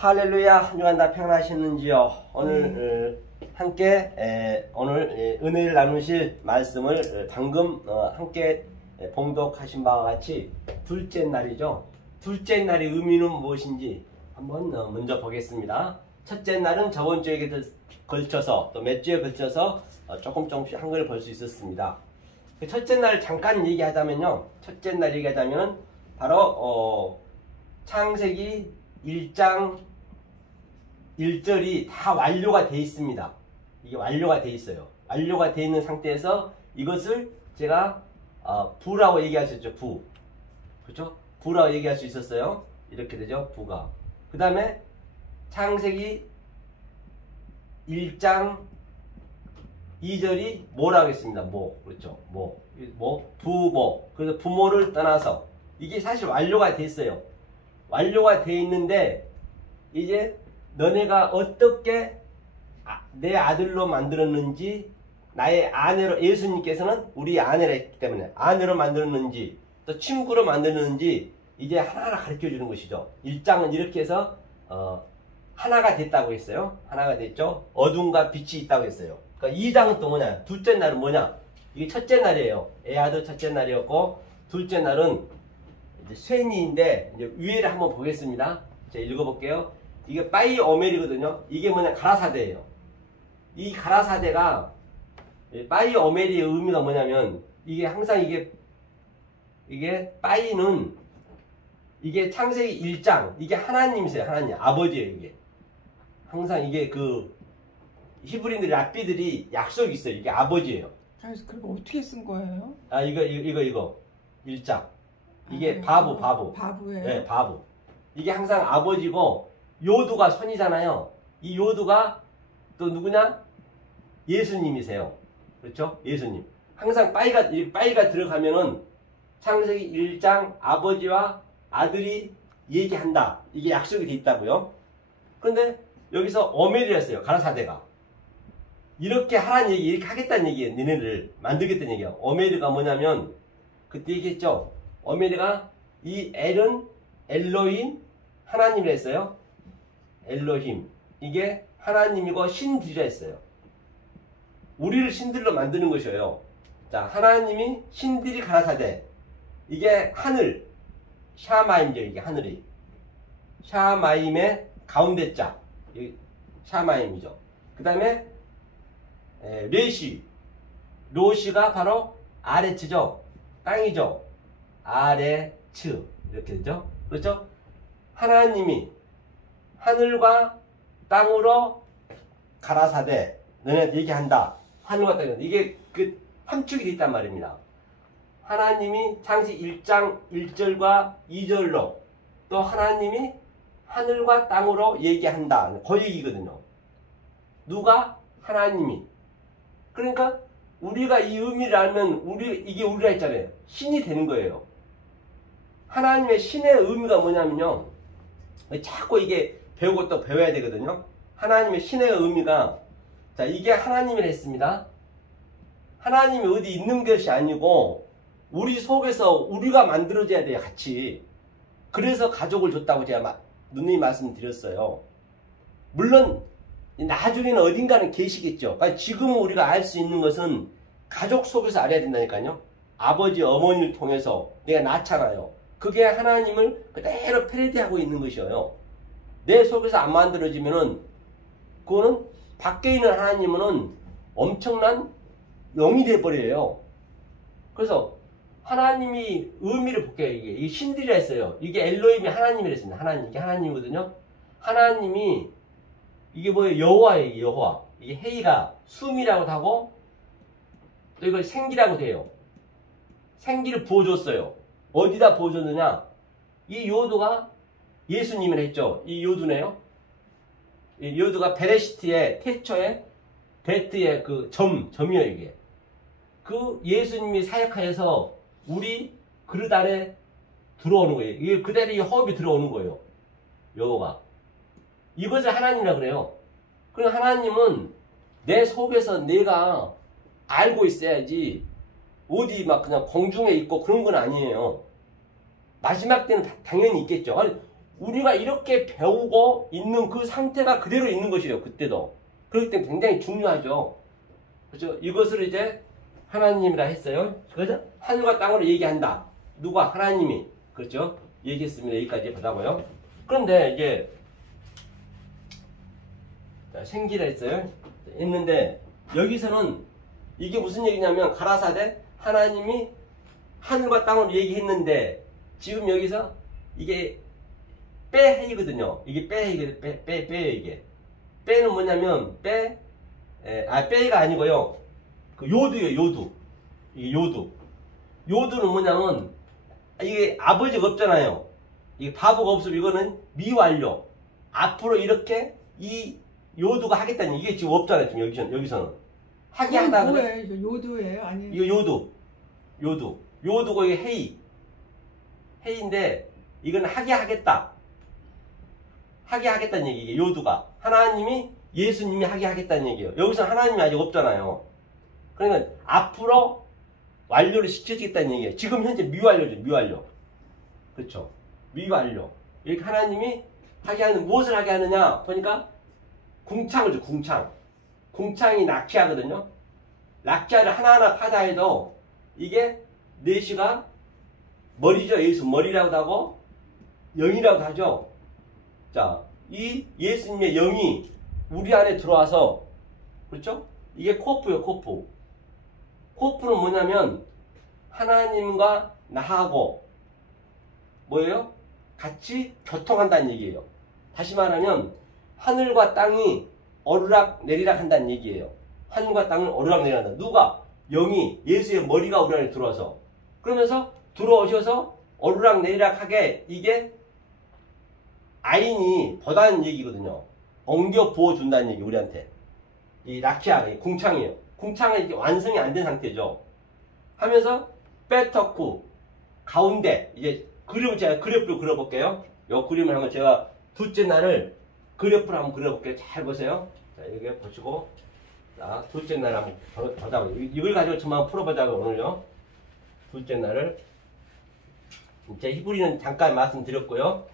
할렐루야. 한 주간 다 평안하셨는지요? 오늘 함께 오늘 은혜를 나누실 말씀을 방금 함께 봉독하신 바와 같이 둘째 날이죠. 둘째 날의 의미는 무엇인지 한번 먼저 보겠습니다. 첫째 날은 저번 주에 걸쳐서 또 몇 주에 걸쳐서 조금씩 한글 볼 수 있었습니다. 첫째 날 잠깐 얘기하자면요. 첫째 날 얘기하자면 바로 창세기 1장 1절이 다 완료가 되어 있습니다. 이게 완료가 되어 있어요. 완료가 되어 있는 상태에서 이것을 제가 부라고 얘기할 수 있죠. 부. 그렇죠? 부라고 얘기할 수 있었어요. 이렇게 되죠. 부가. 그 다음에 창세기 1장 2절이 뭐라고 했습니다. 뭐. 그렇죠. 뭐. 부모. 그래서 부모를 떠나서. 이게 사실 완료가 되어 있어요. 완료가 되어 있는데 이제 너네가 어떻게 내 아들로 만들었는지, 나의 아내로, 예수님께서는 우리 아내라 했기 때문에 아내로 만들었는지, 또 친구로 만들었는지 이제 하나하나 가르쳐 주는 것이죠. 1장은 이렇게 해서 하나가 됐다고 했어요. 하나가 됐죠. 어둠과 빛이 있다고 했어요. 그러니까 2장은 또 뭐냐? 둘째 날은 뭐냐? 이게 첫째 날이에요. 애아들 첫째 날이었고, 둘째 날은 이제 쇠니인데, 이제 위에를 한번 보겠습니다. 제가 읽어볼게요. 이게 빠이 오멜이거든요. 이게 뭐냐? 가라사대예요. 이 가라사대가 빠이 오멜의 의미가 뭐냐면, 이게 항상 이게 빠이는 이게 창세기 1장, 이게 하나님이세요. 하나님 아버지예요. 이게 항상 이게 그 히브리인들 랍비들이 약속이 있어요. 이게 아버지예요. 그래서 그거 어떻게 쓴 거예요? 이거 1장. 이게 바보예요. 네, 바보. 이게 항상 아버지고, 요두가 손이잖아요. 이 요두가 또 누구냐? 예수님이세요. 그렇죠? 예수님. 항상 빠이가 들어가면은 창세기 1장 아버지와 아들이 얘기한다. 이게 약속이 돼 있다고요. 그런데 여기서 오멜이었어요. 가라사대가. 이렇게 하라는 얘기, 이렇게 하겠다는 얘기예요. 너네를 만들겠다는 얘기예요. 오멜이가 뭐냐면, 그때 얘기했죠. 오멜이가 이 엘은 엘로힘 하나님이라 했어요. 엘로힘. 이게 하나님이고 신들이라 했어요. 우리를 신들로 만드는 것이에요. 자, 하나님이 신들이 가라사대. 이게 하늘. 샤마임이죠. 이게 하늘이. 샤마임의 가운데 자. 샤마임이죠. 그 다음에 레시. 로시가 바로 아레츠죠. 땅이죠. 아레츠. 이렇게 되죠. 그렇죠? 하나님이 하늘과 땅으로 가라사대 너네한테 얘기한다. 하늘과 땅. 이게 그 함축이 되어 있단 말입니다. 하나님이 창세기 1장 1절과 2절로, 또 하나님이 하늘과 땅으로 얘기한다. 그 얘기거든요. 누가? 하나님이. 그러니까 우리가 이 의미를 알면 이게 우리가 했잖아요. 신이 되는 거예요. 하나님의 신의 의미가 뭐냐면요. 자꾸 이게 배우고 또 배워야 되거든요. 하나님의 신의 의미가, 자, 이게 하나님이라 했습니다. 하나님이 어디 있는 것이 아니고 우리 속에서 우리가 만들어져야 돼요. 같이. 그래서 가족을 줬다고 제가 누누이 말씀드렸어요. 물론 나중에는 어딘가는 계시겠죠. 그러니까 지금 우리가 알 수 있는 것은 가족 속에서 알아야 된다니까요. 아버지, 어머니를 통해서 내가 낳잖아요. 그게 하나님을 그대로 패러디하고 있는 것이에요. 내 속에서 안 만들어지면은 그거는 밖에 있는 하나님은 엄청난 영이 돼버려요. 그래서 하나님이 의미를 볼게요. 이게 신들이라 했어요. 이게 엘로힘이 하나님이라 했습니다. 하나님, 이게 하나님이거든요. 하나님이 이게 뭐예요? 여호와예요. 이게 여호와. 이게 헤이가 숨이라고도 하고, 또 이걸 생기라고 돼요. 생기를 부어줬어요. 어디다 부어줬느냐? 이 요두가 예수님을 했죠. 이 요두네요. 이 요두가 베레시트의 태초에 베트의 그 점이에요. 이게 그 예수님이 사역하여서 우리 그릇 안에 들어오는 거예요. 이게 그대로 이 허업이 들어오는 거예요. 요가 이것을 하나님이라고 그래요. 그럼 하나님은 내 속에서 내가 알고 있어야지 어디 막 그냥 공중에 있고 그런 건 아니에요. 마지막 때는 당연히 있겠죠. 아니, 우리가 이렇게 배우고 있는 그 상태가 그대로 있는 것이에요. 그때도. 그렇기 때문에 굉장히 중요하죠. 그렇죠? 이것을 이제 하나님이라 했어요. 그죠? 하늘과 땅으로 얘기한다. 누가? 하나님이. 그렇죠? 얘기했습니다. 여기까지 보자고요. 그런데 이제 생기라 했어요. 했는데 여기서는 이게 무슨 얘기냐면 가라사대 하나님이 하늘과 땅으로 얘기했는데 지금 여기서 이게 빼이거든요. 이게 빼 이게. 빼는 뭐냐면 빼가 아니고요. 그 요두예요, 요두. 이게 요두. 요두는 뭐냐면 이게 아버지가 없잖아요. 이게 바보가 없으면 이거는 미완료. 앞으로 이렇게 이 요두가 하겠다는 이게 지금 없잖아요. 지금 여기서는 하게 하다 그래. 뭐예요? 이거 요도예요? 아니면 이거 요두고 이게 헤이인데 이건 하게 하겠다. 하게 하겠다는 얘기. 요두가 하나님이 예수님이 하게 하겠다는 얘기예요. 여기서 하나님이 아직 없잖아요. 그러니까 앞으로 완료를 시켜주겠다는 얘기예요. 지금 현재 미완료죠. 미완료. 그렇죠. 미완료. 이렇게 하나님이 하게 하는 무엇을 하게 하느냐 보니까 궁창을 줘. 궁창이 라키아거든요. 라키아를 하나하나 파다해도 이게 넷이가 머리죠. 예수 머리라고도 하고 영이라고도 하죠. 자, 이 예수님의 영이 우리 안에 들어와서 그렇죠? 이게 코프요. 코프는 뭐냐면 하나님과 나하고 뭐예요? 같이 교통한다는 얘기예요. 다시 말하면 하늘과 땅이 오르락 내리락 한다는 얘기예요. 하늘과 땅을 오르락 내리락 한다. 누가? 영이 예수의 머리가 우리 안에 들어와서 그러면서 들어오셔서 오르락 내리락 하게 이게 아인이 보다는 얘기거든요. 옮겨 부어준다는 얘기 우리한테. 이 라키아, 궁창이에요. 궁창은 이제 완성이 안 된 상태죠. 하면서 빼터쿠 가운데 이제 그림을 제가 그래프로 그려볼게요. 이 그림을 한번 제가 둘째 날을 그래프로 한번 그려볼게요. 잘 보세요. 자, 여기 보시고 자, 둘째 날 한번 보자고요. 이걸 가지고 저만 풀어보자고요. 오늘요. 둘째 날을 제 히브리는 잠깐 말씀드렸고요.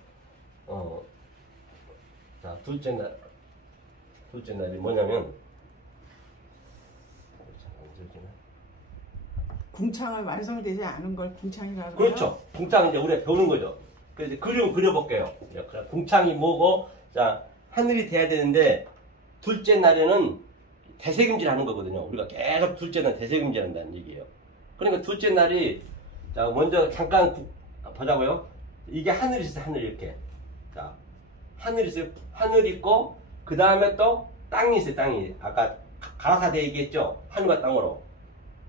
자, 둘째 날이 뭐냐면 궁창을 완성되지 않은 걸 궁창이라고 그렇죠. 궁창 이제 우리가 배우는 거죠. 그래서 그림을 그려볼게요. 궁창이 뭐고, 자, 하늘이 돼야 되는데, 둘째 날에는 대세금질 하는 거거든요. 우리가 계속 둘째 날 대세금질 한다는 얘기예요. 그러니까 둘째 날이, 자, 먼저 잠깐 보자고요. 이게 하늘이 있어요. 하늘 이렇게. 자, 하늘이 있어요. 하늘 있고, 그 다음에 또 땅이 있어요. 땅이. 아까 가라사대 얘기했죠. 하늘과 땅으로.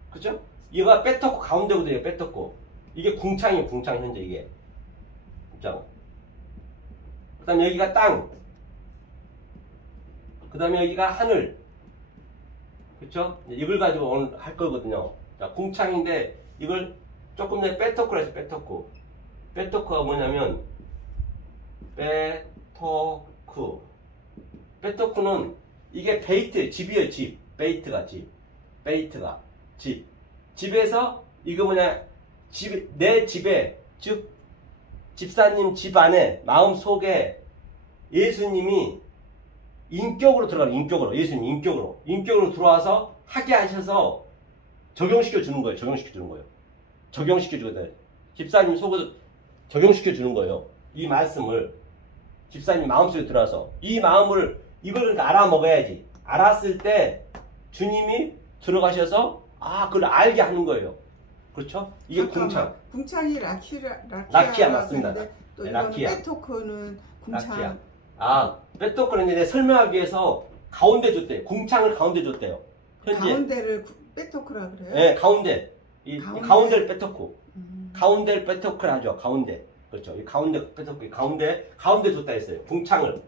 그죠? 얘가 빼토코 가운데거든요. 빼토코. 이게 궁창이에요. 궁창 현재 이게. 자, 그 다음에 여기가 땅. 그 다음에 여기가 하늘. 그쵸? 이걸 가지고 오늘 할 거거든요. 자, 궁창인데 이걸 조금 전에 빼토코라 해서 빼토코. 빼토코가 뭐냐면 빼토쿠. 빼토쿠는 이게 베이트, 집이에요. 집. 베이트가 집. 베이트가 집. 집에서 이거 뭐냐 내 집에 즉 집사님 집 안에 마음속에 예수님이 인격으로 들어가는 인격으로 예수님 인격으로 들어와서 하게 하셔서 적용시켜 주는 거예요. 적용시켜 주거든. 집사님 속을 적용시켜 주는 거예요. 이 말씀을 집사님 마음속에 들어와서 이 마음을 이걸 그러니까 알아 먹어야지. 알았을 때 주님이 들어가셔서 그걸 알게 하는 거예요. 그렇죠? 이게 궁창. 궁창이 라키아 맞습니다. 또 네, 이거는 라키아. 빼토크는 궁창. 빼토크는 이제 설명하기 위해서 가운데 줬대요. 궁창을 가운데 줬대요. 현재. 가운데를 빼토크라 그래요? 네, 가운데. 가운데를 빼토크. 음. 가운데를 빼토크를 하죠. 가운데. 그렇죠. 이 가운데 빼토크. 가운데 줬다 했어요. 궁창을.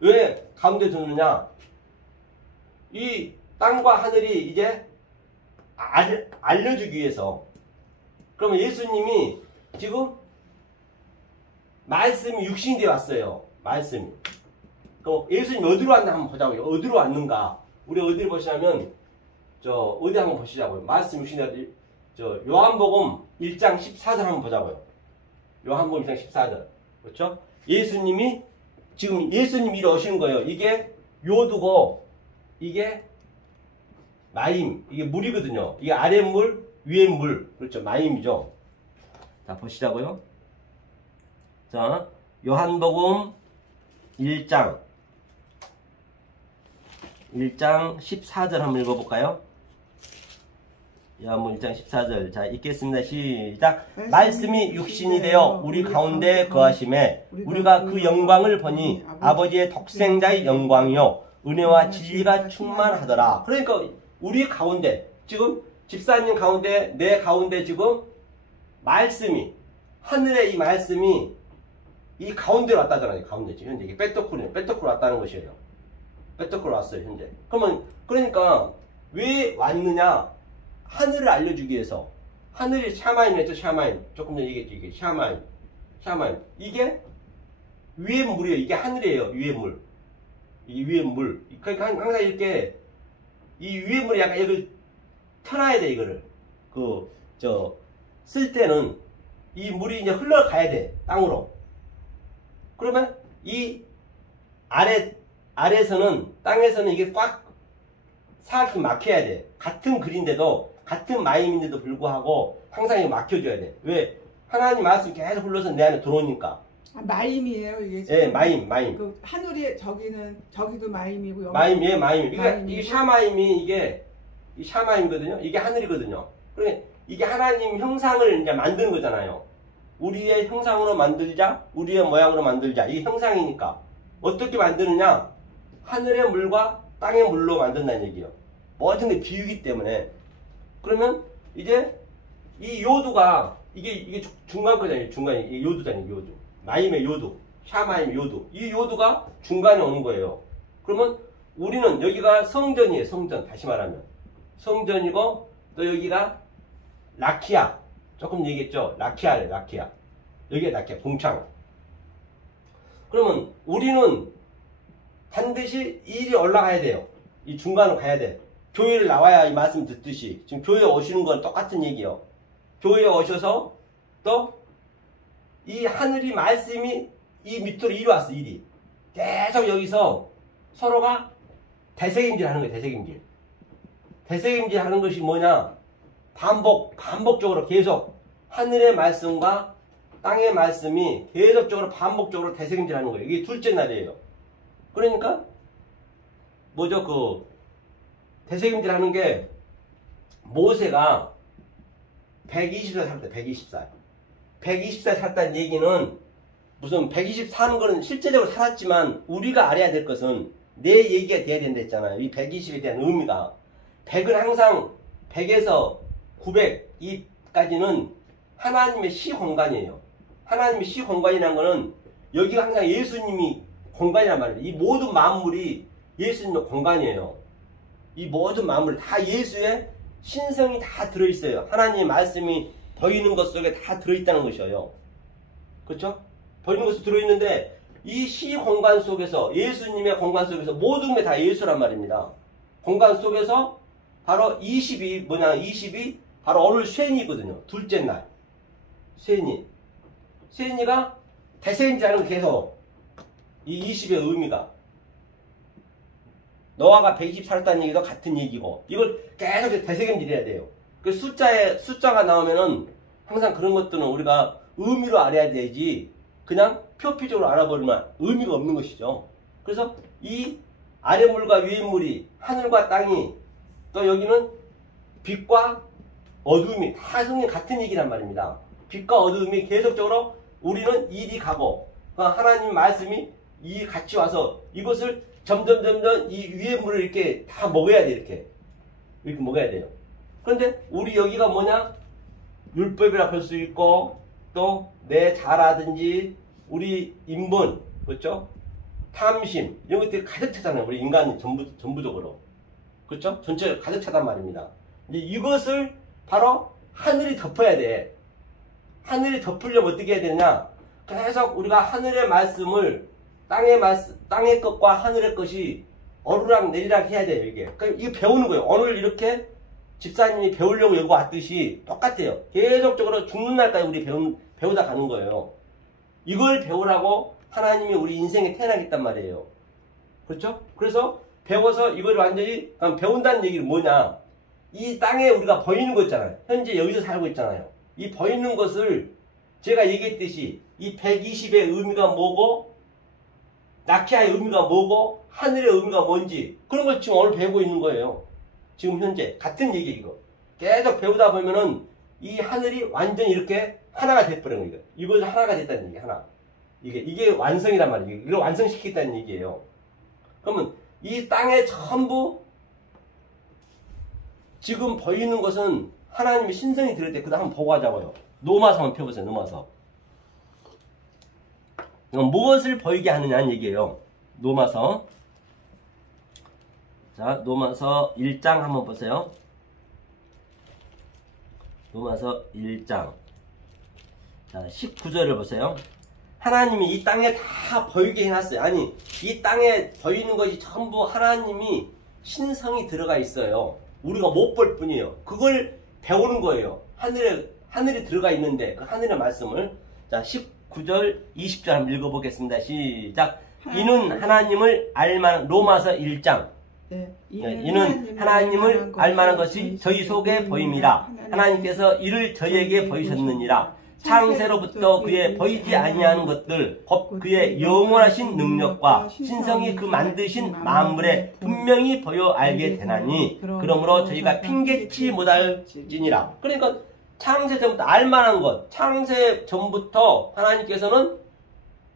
왜 가운데 줬느냐? 이 땅과 하늘이 이제 알려주기 위해서. 그러면 예수님이 지금 말씀이 육신이 되어 왔어요. 말씀이. 그럼 예수님이 어디로 왔나 한번 보자고요. 어디로 왔는가? 우리 어디를 보시냐면 어디 한번 보시자고요. 말씀 육신이 되어 요한복음 1장 14절 한번 보자고요. 요한복음 1장 14절. 그렇죠? 예수님이 지금 예수님이 이리 오시는 거예요. 이게 요두고 이게 마임, 이게 물이거든요. 이게 아래 물, 위에 물. 그렇죠. 마임이죠. 자, 보시자고요. 자, 요한복음 1장 14절 한번 읽어볼까요? 요한복음 1장 14절. 자, 읽겠습니다. 시작. 말씀이 육신이 되어 우리 가운데 거하심에 우리가 그 영광을 보니 아버지의 독생자의 영광이요 은혜와 진리가 충만하더라. 그러니까 우리 가운데, 지금 집사님 가운데, 내 가운데 지금 말씀이, 하늘의 이 말씀이 이 가운데로 왔다잖아요. 가운데 지금 현재 이게 빼토크로 왔다는 것이에요. 빼토크로 왔어요. 현재. 그러니까 왜 왔느냐? 하늘을 알려주기 위해서. 하늘이 샤마임이었죠. 샤마임. 조금 전에 얘기했죠. 이게 샤마임. 이게 위에 물이에요. 이게 하늘이에요. 위에 물. 이 위에 물. 그러니까 항상 이렇게 이 위에 물이 약간 여기 펴놔야 돼. 이거를 쓸 때는 이 물이 이제 흘러가야 돼. 땅으로. 그러면 이 아래에서는, 땅에서는 이게 꽉 사악히 막혀야 돼. 같은 글인데도, 같은 마임인데도 불구하고 항상 이거 막혀줘야 돼. 왜? 하나님 말씀이 계속 흘러서 내 안에 들어오니까. 아, 마임이에요, 이게. 예, 마임. 그 하늘이 저기도 마임이고, 여기. 마임. 그러니까 마임이고. 이게 샤마임이 이 샤마임이거든요. 이게 하늘이거든요. 그러니까 이게 하나님 형상을 이제 만드는 거잖아요. 우리의 형상으로 만들자, 우리의 모양으로 만들자. 이게 형상이니까. 어떻게 만드느냐? 하늘의 물과 땅의 물로 만든다는 얘기예요. 모든 게 비유기 때문에. 그러면 이제 이 요두가 이게 중간 거잖아요. 중간이 이게 요두잖아요. 요두. 마임의 요두, 샤마임의 요두. 이 요두가 중간에 오는 거예요. 그러면 우리는 여기가 성전이에요. 성전. 다시 말하면 성전이고, 또 여기가 라키아. 조금 얘기했죠. 라키아래. 라키아. 여기가 라키아. 봉창. 그러면 우리는 반드시 이 일이 올라가야 돼요. 이 중간으로 가야 돼. 교회를 나와야 이 말씀 듣듯이. 지금 교회에 오시는 건 똑같은 얘기예요. 교회에 오셔서 또 이 하늘이 말씀이 이 밑으로 이리 왔어. 일이 계속 여기서 서로가 되새김질 하는 거예요. 되새김질 하는 것이 뭐냐? 반복적으로 계속 하늘의 말씀과 땅의 말씀이 계속적으로 반복적으로 되새김질 하는 거예요. 이게 둘째 날이에요. 그러니까 뭐죠? 되새김질 하는 게, 모세가 120살 살았다. 120살 살았다는 얘기는, 무슨 120 사는 거는 실제적으로 살았지만 우리가 알아야 될 것은 내 얘기가 돼야 된다 했잖아요. 이 120에 대한 의미가. 100은 항상 100에서 900까지는 하나님의 시공간이에요. 하나님의 시공간이라는 거는 여기가 항상 예수님이 공간이란 말이에요. 이 모든 만물이 예수님의 공간이에요. 이 모든 만물 다 예수의 신성이 다 들어있어요. 하나님의 말씀이 보이는 것 속에 다 들어있다는 것이에요. 그렇죠? 보이는 것이 들어있는데 이 시 공간 속에서, 예수님의 공간 속에서 모든 게 다 예수란 말입니다. 공간 속에서 바로 20이 바로 오늘 쇠니거든요. 둘째 날. 쇠니가 대세임자는 계속 이 20의 의미가, 노아가 120 살았다는 얘기도 같은 얘기고, 이걸 계속 되새김질해야 돼요. 그 숫자가 나오면은 항상 그런 것들은 우리가 의미로 알아야 되지, 그냥 표피적으로 알아버리면 의미가 없는 것이죠. 그래서 이 아래물과 위에물이, 하늘과 땅이, 또 여기는 빛과 어둠이 다 성경 같은 얘기란 말입니다. 빛과 어둠이 계속적으로 우리는 이리 가고, 하나님 말씀이 이 같이 와서 이것을 점점 이 위에 물을 이렇게 다 먹어야 돼. 이렇게 먹어야 돼요. 그런데 우리 여기가 뭐냐? 율법이라 볼 수 있고, 또 내 자라든지 우리 인본, 그렇죠? 탐심, 이런 것들이 가득 차잖아요. 우리 인간이 전부적으로. 그렇죠? 전체적으로 가득 차단 말입니다. 이제 이것을 바로 하늘이 덮어야 돼. 하늘이 덮으려면 어떻게 해야 되느냐? 계속 우리가 하늘의 말씀을, 땅의 것과 하늘의 것이 오르락 내리락 해야 돼요. 이게. 그러니까 이거 배우는 거예요. 오늘 이렇게 집사님이 배우려고 여기 왔듯이 똑같아요. 계속적으로 죽는 날까지 우리 배우다 가는 거예요. 이걸 배우라고 하나님이 우리 인생에 태어나겠단 말이에요. 그렇죠? 그래서 배워서 이걸 완전히 배운다는 얘기는 뭐냐? 이 땅에 우리가 보이는 거 있잖아요. 현재 여기서 살고 있잖아요. 이 보이는 것을 제가 얘기했듯이 이 120의 의미가 뭐고 나키아의 의미가 뭐고 하늘의 의미가 뭔지 그런 걸 지금 오늘 배우고 있는 거예요. 지금 현재 같은 얘기 이거 계속 배우다 보면은 이 하늘이 완전히 이렇게 하나가 돼버린 거예요. 이걸 하나가 됐다는 얘기 하나. 이게 완성이란 말이에요. 이걸 완성시키겠다는 얘기예요. 그러면 이 땅에 전부 지금 보이는 것은 하나님의 신성이 들을 때 그거 한번 보고 하자고요. 노마서 한번 펴보세요. 노마서. 이건 무엇을 보이게 하느냐는 얘기예요. 노마서. 자, 노마서 1장 한번 보세요. 노마서 1장. 자, 19절을 보세요. 하나님이 이 땅에 다 보이게 해놨어요. 아니, 이 땅에 보이는 것이 전부 하나님이 신성이 들어가 있어요. 우리가 못 볼 뿐이에요. 그걸 배우는 거예요. 하늘에 들어가 있는데, 그 하늘의 말씀을. 자, 19절, 20절 한번 읽어보겠습니다. 시작. 이는 하나님을 알만한, 로마서 1장. 네, 이는 하나님을 알만한 것이 저희 속에 보임이라. 하나님께서 이를 저희에게 보이셨느니라. 창세로부터 그의 보이지 아니하는 것들 곧 그의 영원하신 능력과 신성이 그 만드신 만물에 분명히 보여 알게 되나니 그러므로 저희가 핑계치 못할지니라. 그러니까 창세 전부터 알만한 것, 창세 전부터 하나님께서는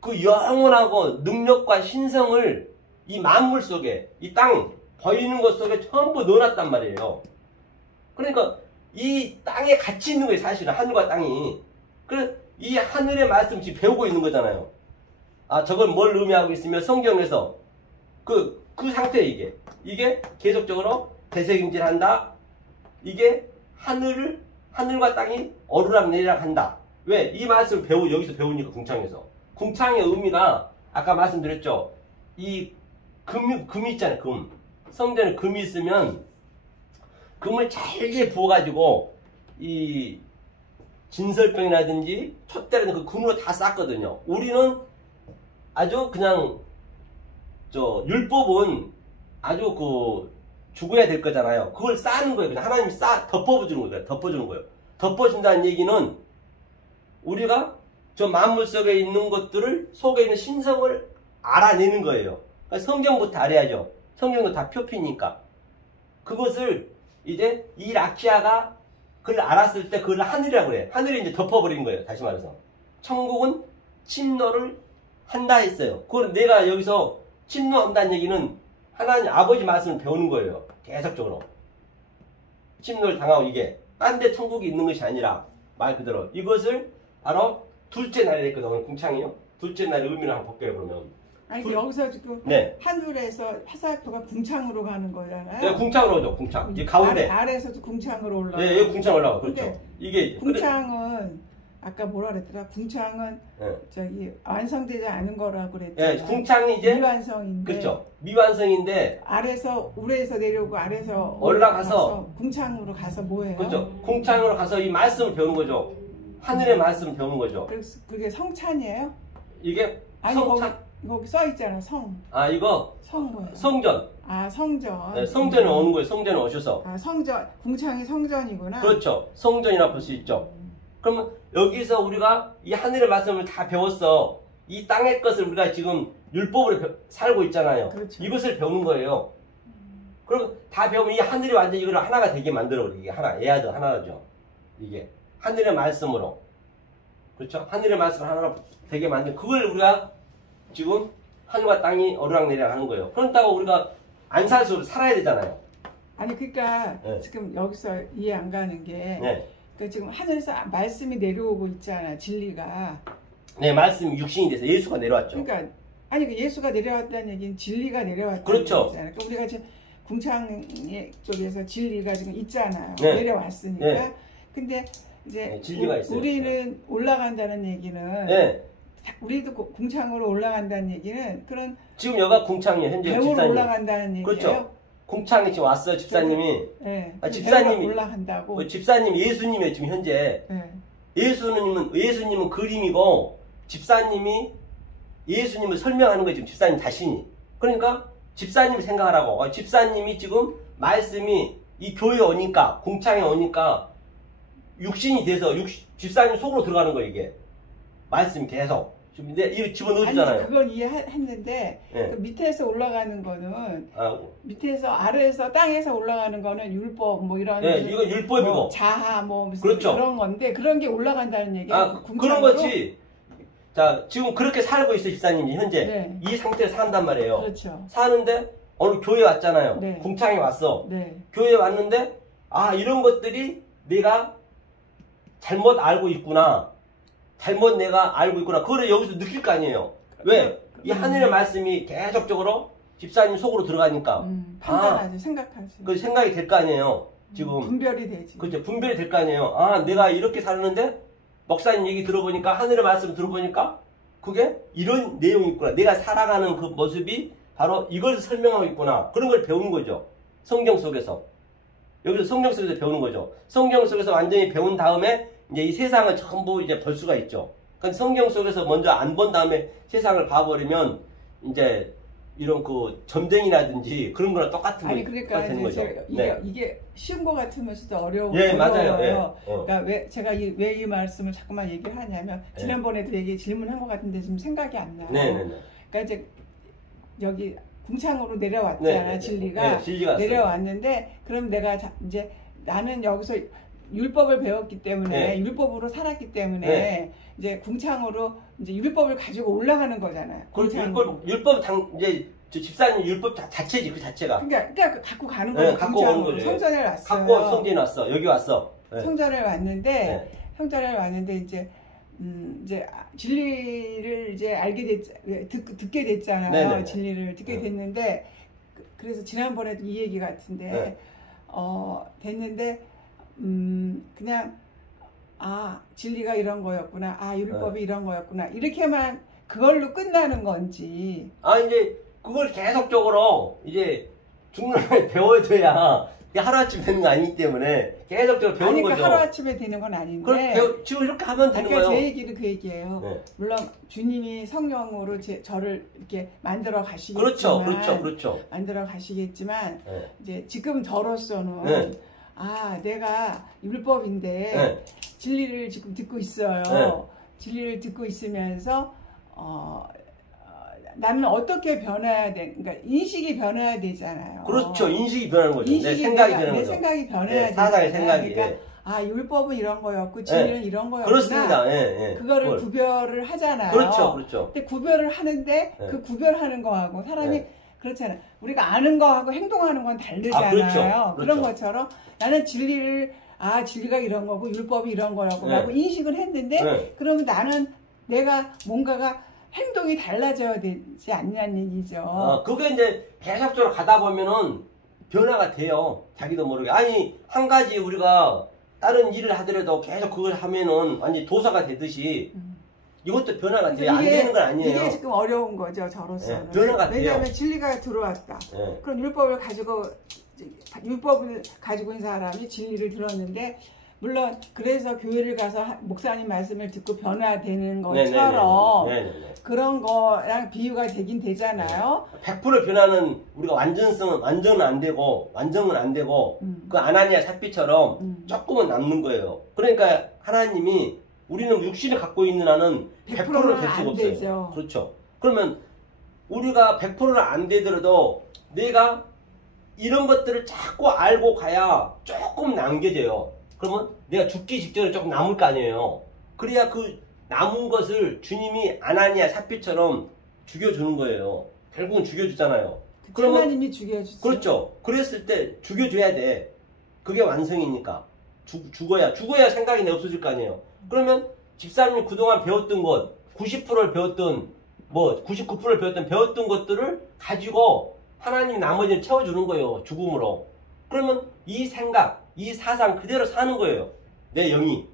그 영원하고 능력과 신성을 이 만물 속에, 이 땅 보이는 것 속에 전부 넣어놨단 말이에요. 그러니까 이 땅에 같이 있는 거예요. 사실은 하늘과 땅이. 그래서 이 하늘의 말씀 지금 배우고 있는 거잖아요. 아, 저건 뭘 의미하고 있으면 성경에서 그 상태에 이게 계속적으로 대세김질한다. 이게 하늘과 땅이 오르락내리락 한다. 왜? 이 말씀을 여기서 배우니까 궁창에서. 궁창의 의미가 아까 말씀드렸죠. 이 금이 있잖아요. 금. 성전에 금이 있으면 금을 잘게 부어가지고 이 진설병이라든지 촛대라든지 그 금으로 다 쌌거든요. 우리는 아주 그냥 율법은 아주 죽어야 될 거잖아요. 그걸 쌓는 거예요. 그냥 하나님이 덮어주는 거예요. 덮어주는 거예요. 덮어준다는 얘기는 우리가 저 만물 속에 있는 것들을 속에 있는 신성을 알아내는 거예요. 그러니까 성경부터 알아야죠. 성경도 다 표피니까. 그것을 이제 이 라키아가 그걸 알았을 때 그걸 하늘이라고 그래요. 하늘이 이제 덮어버린 거예요. 다시 말해서. 천국은 침노를 한다 했어요. 그걸 내가 여기서 침노한다는 얘기는 하나님 아버지 말씀을 배우는 거예요. 계속적으로. 침노를 당하고 이게. 딴 데 천국이 있는 것이 아니라 말 그대로. 이것을 바로 둘째 날에 했거든요. 오늘 궁창이요. 둘째 날의 의미를 한번 볼게요. 그러면. 아니 여기서 지금 네. 하늘에서 화살표가 궁창으로 가는 거잖아요. 네, 궁창으로 오죠. 궁창. 이제 가운데. 아래에서도 궁창으로 올라가. 네, 여기 궁창 올라가. 그렇죠. 이게 궁창은 아까 뭐라 그랬더라? 궁창은 네. 완성되지 않은 거라고 그랬잖아요. 네, 궁창이 이제 미완성인데. 그렇죠. 미완성인데 우레에서 내려오고 아래에서 올라가서 궁창으로 가서 뭐해요? 그렇죠. 궁창으로 가서 이 말씀을 배우는 거죠. 하늘의 말씀을 배우는 거죠. 그래서 그게 성찬이에요? 이게 아니 거기 써 있잖아. 아 이거 뭐예요? 성전. 아 성전. 네, 성전에 오는 거예요. 성전에 오셔서. 아 성전. 궁창이 성전이구나. 그렇죠. 성전이라 볼 수 있죠. 그러면 여기서 우리가 이 하늘의 말씀을 다 배웠어. 이 땅의 것을 우리가 지금 율법으로 살고 있잖아요. 그렇죠. 이것을 배우는 거예요. 그럼 다 배우면 이 하늘이 완전 이걸 하나가 되게 만들어. 이게 얘야도 하나죠. 이게 하늘의 말씀으로. 그렇죠? 하늘의 말씀을 하나로 되게 만든 그걸 우리가 지금 하늘과 땅이 오르락내리락 하는 거예요. 그렇다고 우리가 안 살아야 되잖아요. 아니 그러니까 네. 지금 여기서 이해 안 가는 게 네. 그러니까 지금 하늘에서 말씀이 내려오고 있잖아. 진리가. 네, 말씀이 육신이 돼서 예수가 내려왔죠. 그러니까 아니 예수가 내려왔다는 얘기는 진리가 내려왔다는 그렇죠. 얘기잖아요. 그러니까 우리가 지금 궁창 쪽에서 진리가 지금 있잖아요. 네. 내려왔으니까. 네. 근데 이제 네, 진리가 있어요. 우리는 올라간다는 얘기는 네. 우리도 궁창으로 올라간다는 얘기는 그런 지금 여가 궁창이에요. 현재 배우로 집사님. 올라간다는 얘기예요. 그렇죠. 궁창이 지금 왔어요. 집사님이. 네. 집사님이 올라간다고. 집사님 예수님이에요. 지금 현재. 네. 예수님은 그림이고 집사님이 예수님을 설명하는 거예요. 지금 집사님 자신이. 그러니까 집사님을 생각하라고. 집사님이 지금 말씀이 이 교회에 오니까, 공창에 오니까 육신이 돼서 집사님 속으로 들어가는 거예요. 이게 말씀이 계속. 근데 이거 집어넣어주잖아요. 아니 그건 이해했는데 예. 그 밑에서 올라가는 거는 아, 밑에서 아래에서 땅에서 올라가는 거는 율법 뭐 이런 예, 이건 율법이고. 뭐 자하 뭐 무슨 그렇죠. 그런 건데 그런 게 올라간다는 얘기야. 아, 그런 거지. 자, 지금 그렇게 살고 있어요, 집사님이 현재. 네. 이 상태에 산단 말이에요. 그렇죠. 사는데 어느 교회 왔잖아요. 네. 공창에 왔어. 네. 교회에 왔는데 아, 이런 것들이 내가 잘못 알고 있구나. 잘못 내가 알고 있구나. 그거를 여기서 느낄 거 아니에요. 왜? 이 하늘의 말씀이 계속적으로 집사님 속으로 들어가니까. 판단하지, 생각하지. 그 생각이 될 거 아니에요. 지금. 분별이 되지. 그렇죠. 분별이 될 거 아니에요. 아, 내가 이렇게 살았는데 목사님 얘기 들어보니까, 하늘의 말씀 들어보니까 그게 이런 내용이 있구나. 내가 살아가는 그 모습이 바로 이걸 설명하고 있구나. 그런 걸 배우는 거죠. 성경 속에서. 여기서 성경 속에서 배우는 거죠. 성경 속에서 완전히 배운 다음에 이제 이 세상을 전부 이제 볼 수가 있죠. 그러니까 성경 속에서 먼저 안 본 다음에 세상을 봐버리면 이제 이런 그 점쟁이라든지 그런 거랑 똑같은 아니 그러니까 되는 거죠. 이게 쉬운 거 같으면서도 어려운 예, 맞아요. 예. 그러니까 왜 제가 왜 이 말씀을 자꾸만 얘기를 하냐면 지난번에도 질문한 것 같은데 지금 생각이 안 나요. 네네네. 그러니까 이제 여기 궁창으로 내려왔잖아. 네, 진리가 진리가 내려왔는데 그럼 내가 이제 나는 여기서 율법을 배웠기 때문에 네. 율법으로 살았기 때문에 네. 이제 궁창으로 이제 율법을 가지고 올라가는 거잖아요. 율법 이제 저 집사님 율법 자체지 그 자체가. 그러니까 갖고 가는 거예요. 네, 갖고 오는 거죠. 성전에 왔어요. 갖고 성전에 왔어. 여기 왔어. 네. 성전에 왔는데 네. 성전에 왔는데 이제 진리를 이제 듣게 됐잖아요. 네네네. 진리를 듣게 됐는데 그래서 지난번에도 이 얘기 같은데 네. 됐는데 그냥 진리가 이런 거였구나. 율법이 이런 거였구나. 이렇게만 그걸로 끝나는 건지. 이제 그걸 계속적으로 이제 죽는 날 배워줘야 하루아침 되는 거 아니기 때문에 계속적으로 배우는 거죠. 그러니까 하루아침에 되는 건 아닌데. 지금 이렇게 하면 되는 거예요. 제 얘기도 그 얘기예요. 네. 물론 주님이 성령으로 저를 이렇게 만들어 가시겠지만. 그렇죠. 만들어 가시겠지만 네. 이제 지금 저로서는 네. 내가 율법인데 네. 진리를 지금 듣고 있어요. 네. 진리를 듣고 있으면서 나는 어떻게 변해야 돼? 그러니까 인식이 변해야 되잖아요. 그렇죠. 인식이 변하는 거죠. 내 생각이 변하는 거죠. 내 생각이 변해야 돼. 사상의 생각이. 그러니까 율법은 이런 거였고 진리는 이런 거였구나. 그렇습니다. 그거를 구별을 하잖아요. 그렇죠. 근데 구별을 하는데 그 구별하는 거하고 사람이 그렇잖아요. 우리가 아는 거하고 행동하는 건 다르잖아요. 그렇죠. 그런 것처럼 나는 진리를 진리가 이런 거고 율법이 이런 거라고 라고 인식을 했는데 그러면 나는 내가 뭔가가 행동이 달라져야 되지 않냐는 얘기죠. 그게 이제 계속적으로 가다 보면은 변화가 돼요. 자기도 모르게. 한 가지 우리가 다른 일을 하더라도 계속 그걸 하면은 완전히 도사가 되듯이 이것도 변화가 돼요. 안 되는 건 아니에요. 이게 지금 어려운 거죠, 저로서는. 변화가 돼요. 왜냐하면 진리가 들어왔다. 그럼 율법을 가지고 있는 사람이 진리를 들었는데 물론 그래서 교회를 가서 목사님 말씀을 듣고 변화되는 것처럼 그런 거랑 비유가 되긴 되잖아요. 100% 변화는 우리가 완전은 안 되고 그 아나니아 삽비처럼 조금은 남는 거예요. 그러니까 하나님이 우리는 육신을 갖고 있는 한은 100%는 될 수가 없어요. 되죠. 그렇죠. 그러면 우리가 100%는 안 되더라도 내가 이런 것들을 자꾸 알고 가야 조금 남겨져요. 그러면 내가 죽기 직전에 조금 남을 거 아니에요. 그래야 그 남은 것을 주님이 아나니아 삽비처럼 죽여주는 거예요. 결국은 죽여주잖아요. 그러면 하나님이 죽여주죠. 그렇죠. 그랬을 때 죽여줘야 돼. 그게 완성이니까. 죽어야 생각이 없어질 거 아니에요. 그러면 집사님이 그동안 배웠던 것 90%를 배웠던 99%를 배웠던 것들을 가지고 하나님이 나머지를 채워주는 거예요. 죽음으로. 그러면 이 생각, 이 사상 그대로 사는 거예요. 내 영이.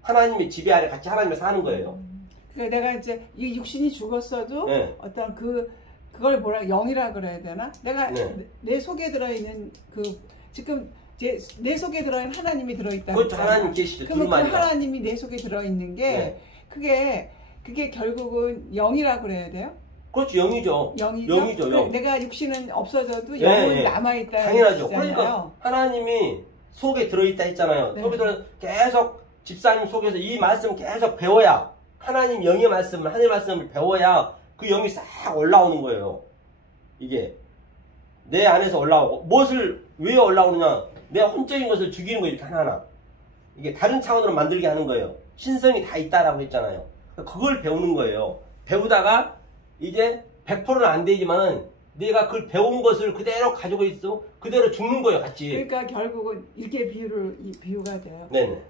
하나님의 지배 아래 같이 하나님을 사는 거예요. 그러니까 내가 이제 이 육신이 죽었어도 어떤 그걸 영이라 그래야 되나? 내가 내 속에 들어있는 지금 내 속에 들어있는 하나님이 들어있다. 그렇죠. 하나님 계시죠. 그러면 그 하나님이 내 속에 들어있는 게 그게 그게 결국은 0이라고 그래야 돼요? 그렇죠. 0이죠. 0이죠. 0. 내가 육신은 없어져도 네, 0은 네. 남아있다. 당연하죠. 그러니까 하나님이 속에 들어있다 했잖아요. 네. 속에 들어 계속 집사님 속에서 이 말씀 계속 배워야 하나님 영의 말씀을 하나님의 말씀을 배워야 그 영이 싹 올라오는 거예요. 이게 내 안에서 올라오고 무엇을 왜 올라오느냐? 내 혼적인 것을 죽이는 거 이렇게 하나하나 이게 다른 차원으로 만들게 하는 거예요. 신성이 다 있다라고 했잖아요. 그걸 배우는 거예요. 배우다가 이제 100%는 안 되지만은 내가 그 배운 것을 그대로 가지고 있어 그대로 죽는 거예요, 같이. 그러니까 결국은 이렇게 비유가 돼요. 네네.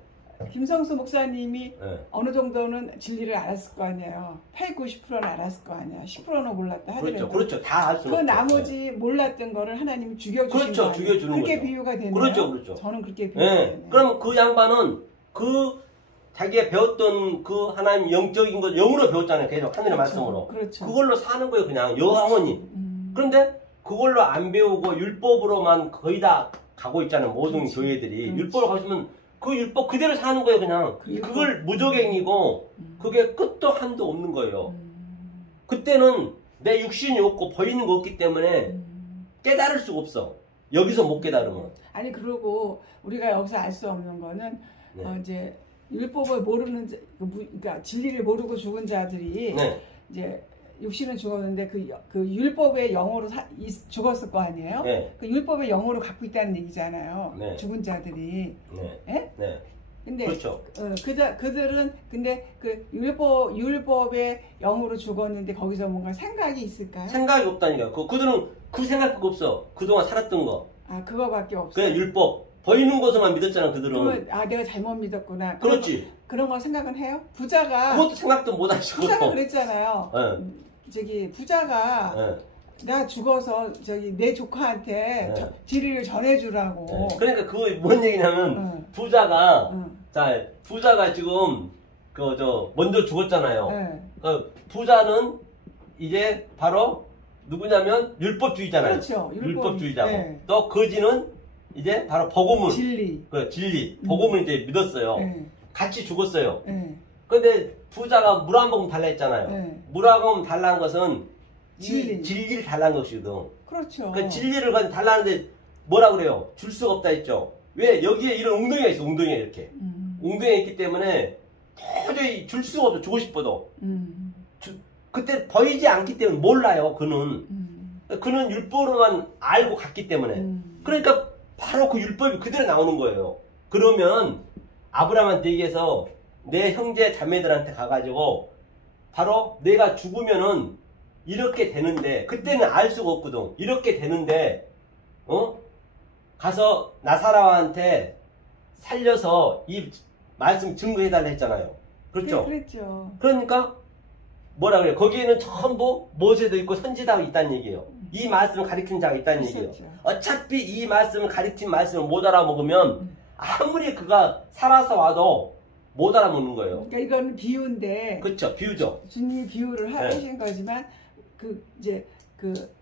김성수 목사님이 네. 어느 정도는 진리를 알았을 거 아니에요. 80, 90%는 알았을 거 아니에요. 10%는 몰랐다 하더라도. 그렇죠. 다 알 수 없죠. 그 나머지 몰랐던 거를 하나님이 죽여주신 그렇죠. 거예요. 죽여주는 그렇게 거죠. 비유가 되네요. 그렇죠. 저는 그렇게 비유가 네. 되네요. 그럼 그 양반은 그 자기가 배웠던 그 하나님 영적인 것 영으로 배웠잖아요. 계속 하늘의 말씀으로. 그렇죠. 그걸로 사는 거예요, 그냥 영원히. 그런데 그걸로 안 배우고 율법으로만 거의 다 가고 있잖아요. 모든 그렇지. 교회들이. 그렇지. 율법으로 가시면 그 율법 그대로 사는 거예요, 그냥. 그걸 무적행이고 그게 끝도 한도 없는 거예요. 그때는 내 육신이 없고 보이는 거 없기 때문에 깨달을 수가 없어. 여기서 못 깨달으면. 아니 그리고 우리가 여기서 알 수 없는 거는 네. 이제 율법을 모르는 그러니까 진리를 모르고 죽은 자들이 네. 이제 육신은 죽었는데 그 율법의 영으로 죽었을 거 아니에요? 네. 그 율법의 영으로 갖고 있다는 얘기잖아요. 네. 죽은 자들이. 네. 예? 네. 근데 그렇죠. 그들은 근데 그 율법의 영으로 죽었는데 거기서 뭔가 생각이 있을까요? 생각이 없다니까. 그들은 그 생각밖에 없어. 그동안 살았던 거. 아 그거밖에 없어. 그냥 율법. 보이는 것만 믿었잖아, 그들은. 그러면 내가 잘못 믿었구나. 그렇지. 그런 거 생각은 해요? 부자가 그것도 생각도 못 하시고. 부자가 그랬잖아요. 네. 부자가 네. 나 죽어서 내 조카한테 네. 진리를 전해주라고. 네. 그러니까 그거 뭔 얘기냐면 부자가 지금 먼저 죽었잖아요. 네. 부자는 이제 바로 누구냐면 율법주의잖아요. 그렇죠. 율법주의자고. 네. 또 거지는 이제 바로 복음을 진리. 진리. 복음을 이제 믿었어요. 네. 같이 죽었어요. 네. 근데 부자가 물 한 모금 달라 했잖아요. 네. 물 한 모금 달라는 것은 진리. 진리를 달라는 것이거든. 그렇죠. 그 진리를 달라는데 뭐라 그래요? 줄 수가 없다 했죠. 왜? 여기에 이런 웅덩이가 있어. 웅덩이가 이렇게. 웅덩이가 있기 때문에 도저히 줄 수가 없어. 주고 싶어도. 그때 보이지 않기 때문에 몰라요. 그는 율법으로만 알고 갔기 때문에. 그러니까 바로 그 율법이 그대로 나오는 거예요. 그러면 아브라함한테 얘기해서 내 형제 자매들한테 가가지고 바로 내가 죽으면은 이렇게 되는데 그때는 알 수가 없거든. 이렇게 되는데 가서 나사라한테 살려서 이 말씀 증거해달라 했잖아요. 그렇죠? 그랬죠. 그러니까 뭐라 그래요? 거기에는 전부 모세도 있고 선지자가 있다는 얘기예요. 이 말씀을 가르친 자가 있다는 그렇죠. 얘기예요. 어차피 이 말씀을 가르친 말씀을 못 알아먹으면 아무리 그가 살아서 와도 못 알아먹는 거예요. 그러니까 이건 비유인데. 그렇죠. 비유죠. 주님이 비유를 하신 거지만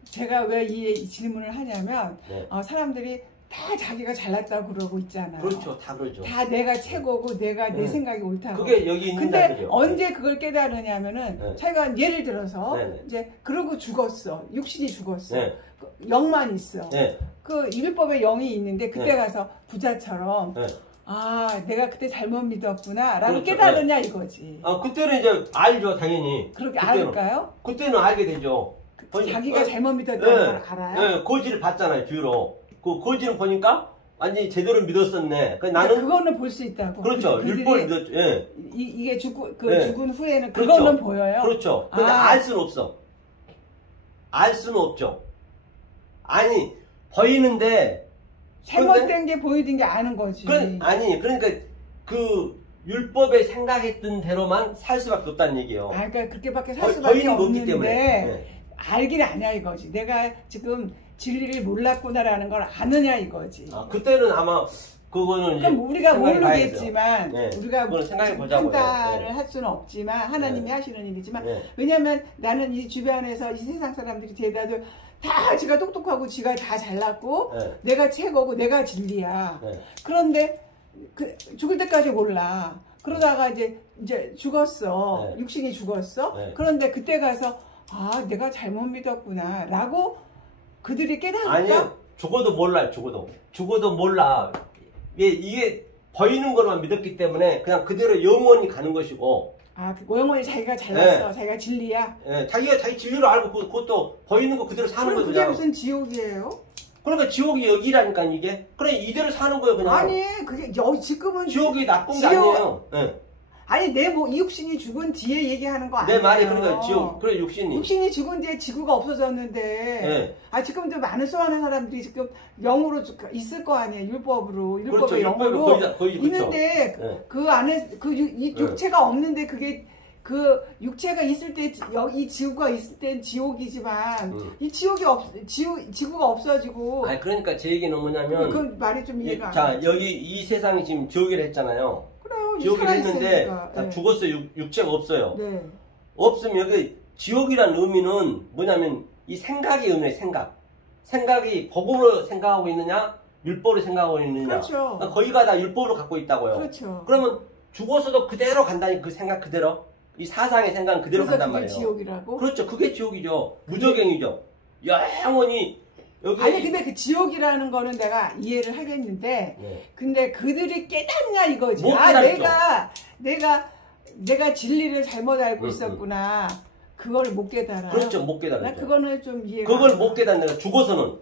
제가 왜 이 질문을 하냐면 사람들이 다 자기가 잘났다고 그러고 있잖아요. 그렇죠. 다 그러죠. 다 내가 최고고 내 생각이 옳다고. 그게 여기 있는 근데 자들이요. 언제 그걸 깨달으냐면은 자기가 예를 들어서 이제 그러고 죽었어. 육신이 죽었어. 영만 있어. 그 율법에 영이 있는데 그때 가서 부자처럼 내가 그때 잘못 믿었구나 라고 그렇죠. 깨달으냐 이거지. 그때는 이제 알죠. 당연히. 그렇게 그때는. 알까요? 그때는 알게 되죠. 자기가 잘못 믿었다는 걸 알아요? 네, 거지를 봤잖아요. 뒤로. 그 거지를 보니까 완전히 제대로 믿었었네. 나는 그거는 볼 수 있다고. 그렇죠. 율법을 믿었죠. 예. 이게 죽은 후에는 그렇죠. 그거는 보여요. 그렇죠. 근데 알 수는 없어. 알 수는 없죠. 아니 보이는데 잘못된 게 보이는 게 아는 거지. 그러니까 그 율법에 생각했던 대로만 살 수밖에 없다는 얘기예요. 그러니까 그렇게밖에 살 수밖에 없는데 때문에. 알긴 아냐 이거지. 내가 지금 진리를 몰랐구나라는 걸 아느냐 이거지. 그때는 아마 그거는 그럼 우리가 모르겠지만 우리가 판단을 할 수는 없지만 하나님이 하시는 일이지만 왜냐하면 나는 이 주변에서 이 세상 사람들이 대다들 다 지가 똑똑하고 지가 다 잘났고 내가 최고고 내가 진리야. 그런데 죽을 때까지 몰라. 그러다가 이제 죽었어. 네. 육신이 죽었어. 네. 그런데 그때 가서 아 내가 잘못 믿었구나 라고 그들이 깨달을까? 아니요. 죽어도 몰라요. 죽어도 몰라. 이게 보이는 것만 믿었기 때문에 그냥 그대로 영원히 가는 것이고. 아, 영원히 자기가 잘났어. 네. 자기가 진리야. 예, 자기가 자기 진리로 알고 그것도 보이는 거 그대로 사는 그럼 거죠. 그게 무슨 지옥이에요? 그러니까 지옥이 여기라니까 이게. 그래 이대로 사는 거예요 그냥. 아니 그게 지금은 지옥이 나쁜 게 아니에요. 예. 아니 내 이 육신이 죽은 뒤에 얘기하는 거 아니에요? 내 말이 그러니까 지옥. 그래 육신이 죽은 뒤에 지구가 없어졌는데 네. 아 지금도 많은 수많은 사람들이 지금 영으로 있을 거 아니에요. 율법으로 그렇죠. 영으로 거의 있는데 네. 그 안에 이 육체가 없는데 그게 그 육체가 있을 때 이 지구가 있을 땐 지옥이지만 이 지구가 없어지고 아니 그러니까 제 얘기는 뭐냐면 그 말이 좀 이해가 안 자 가죠. 여기 이 세상이 지금 지옥이라 했잖아요. 그래요. 지옥이라 했는데 다 네. 죽었어요. 육체가 없어요. 네. 없으면 여기 지옥이란 의미는 뭐냐면 이 생각의 의미예요. 생각이 복음으로 생각하고 있느냐 율법으로 생각하고 있느냐. 그렇죠. 그러니까 거기가 다 율법으로 갖고 있다고요. 그렇죠. 그러면 죽어서도 그대로 간다니 그 생각 그대로 이 사상의 생각은 그대로 간단 말이에요. 지옥이라고? 그렇죠. 그게 지옥이죠. 무적행이죠. 영원히 여기 아니 근데 그 지옥이라는 거는 내가 이해를 하겠는데 네. 근데 그들이 깨닫냐 이거지. 못 아 깨닫죠. 내가 진리를 잘못 알고 있었구나. 그걸 못 깨달아. 그렇죠. 못 깨달죠. 나 그거는 좀 이해가 그걸 안 못 가. 깨닫는 죽어서는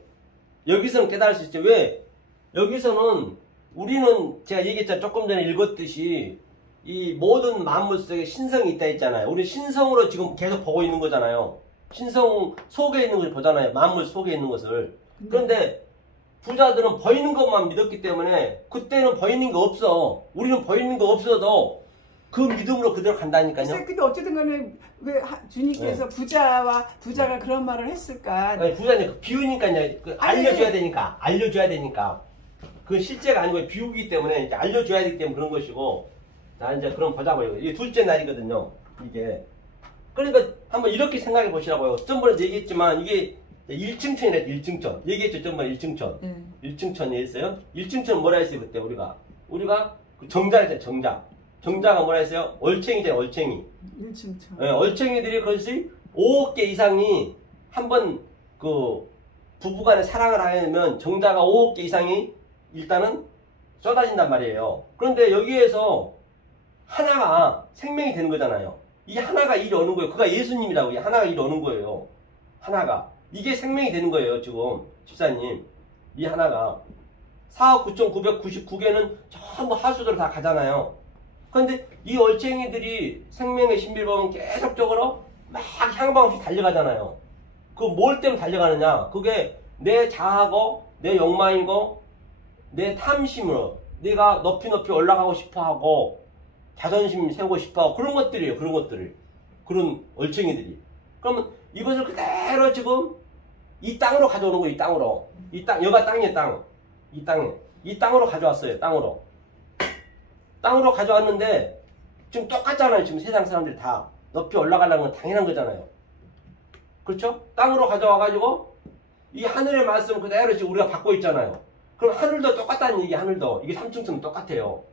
여기서는 깨달을 수 있죠. 왜? 여기서는 우리는 제가 얘기했잖아요. 조금 전에 읽었듯이 이 모든 만물 속에 신성이 있다 했잖아요. 우리 신성으로 지금 계속 보고 있는 거잖아요. 신성 속에 있는 것을 보잖아요. 만물 속에 있는 것을. 그런데 부자들은 보이는 것만 믿었기 때문에 그때는 보이는 게 없어. 우리는 보이는 거 없어도 그 믿음으로 그대로 간다니까요. 근데 어쨌든 간에 왜 주님께서 부자가 그런 말을 했을까? 아니, 부자는 비유니까요. 알려줘야 되니까. 그건 실제가 아니고 비유기 때문에 이제 알려줘야 되기 때문에 그런 것이고. 자, 이제 그럼 보자고요. 이게 둘째 날이거든요. 이게. 그러니까 한번 이렇게 생각해 보시라고요. 전번에도 얘기했지만 이게 1층천이랬죠. 1층천. 얘기했죠. 전번에 1층천. 1층천이 했어요. 1층천 뭐라 했어요. 그때 우리가 그 정자랬잖아요. 정자가 뭐라 했어요? 얼챙이잖아요. 얼챙이. 1층천. 네, 얼챙이들이 그것이 5억 개 이상이 한번 그 부부간에 사랑을 하려면 정자가 5억 개 이상이 일단은 쏟아진단 말이에요. 그런데 여기에서 하나가 생명이 되는 거잖아요. 이 하나가 일이 오는 거예요. 그가 예수님이라고. 이 하나가 일이 오는 거예요. 하나가. 이게 생명이 되는 거예요. 지금 집사님. 이 하나가 4억 9,999개는 전부 하수도로 다 가잖아요. 그런데 이 얼챙이들이 생명의 신비를 계속적으로 막 향방 없이 달려가잖아요. 그 뭘 때문에 달려가느냐? 그게 내 자아고 내 욕망이고 내 탐심으로 내가 높이 올라가고 싶어하고 자존심 세우고 싶어하고 그런 것들이에요. 그런 것들을. 그런 얼챙이들이. 그러면 이것을 그대로 지금 이 땅으로 가져오는 거예요. 이 땅으로. 이 땅, 여기가 땅이에요. 땅. 이 땅에. 이 땅으로 가져왔어요. 땅으로. 땅으로 가져왔는데 지금 똑같잖아요. 지금 세상 사람들이 다 높이 올라가려는 건 당연한 거잖아요. 그렇죠? 땅으로 가져와가지고 이 하늘의 말씀을 그대로 지금 우리가 받고 있잖아요. 그럼 하늘도 똑같다는 얘기. 하늘도 이게 삼층천은 똑같아요.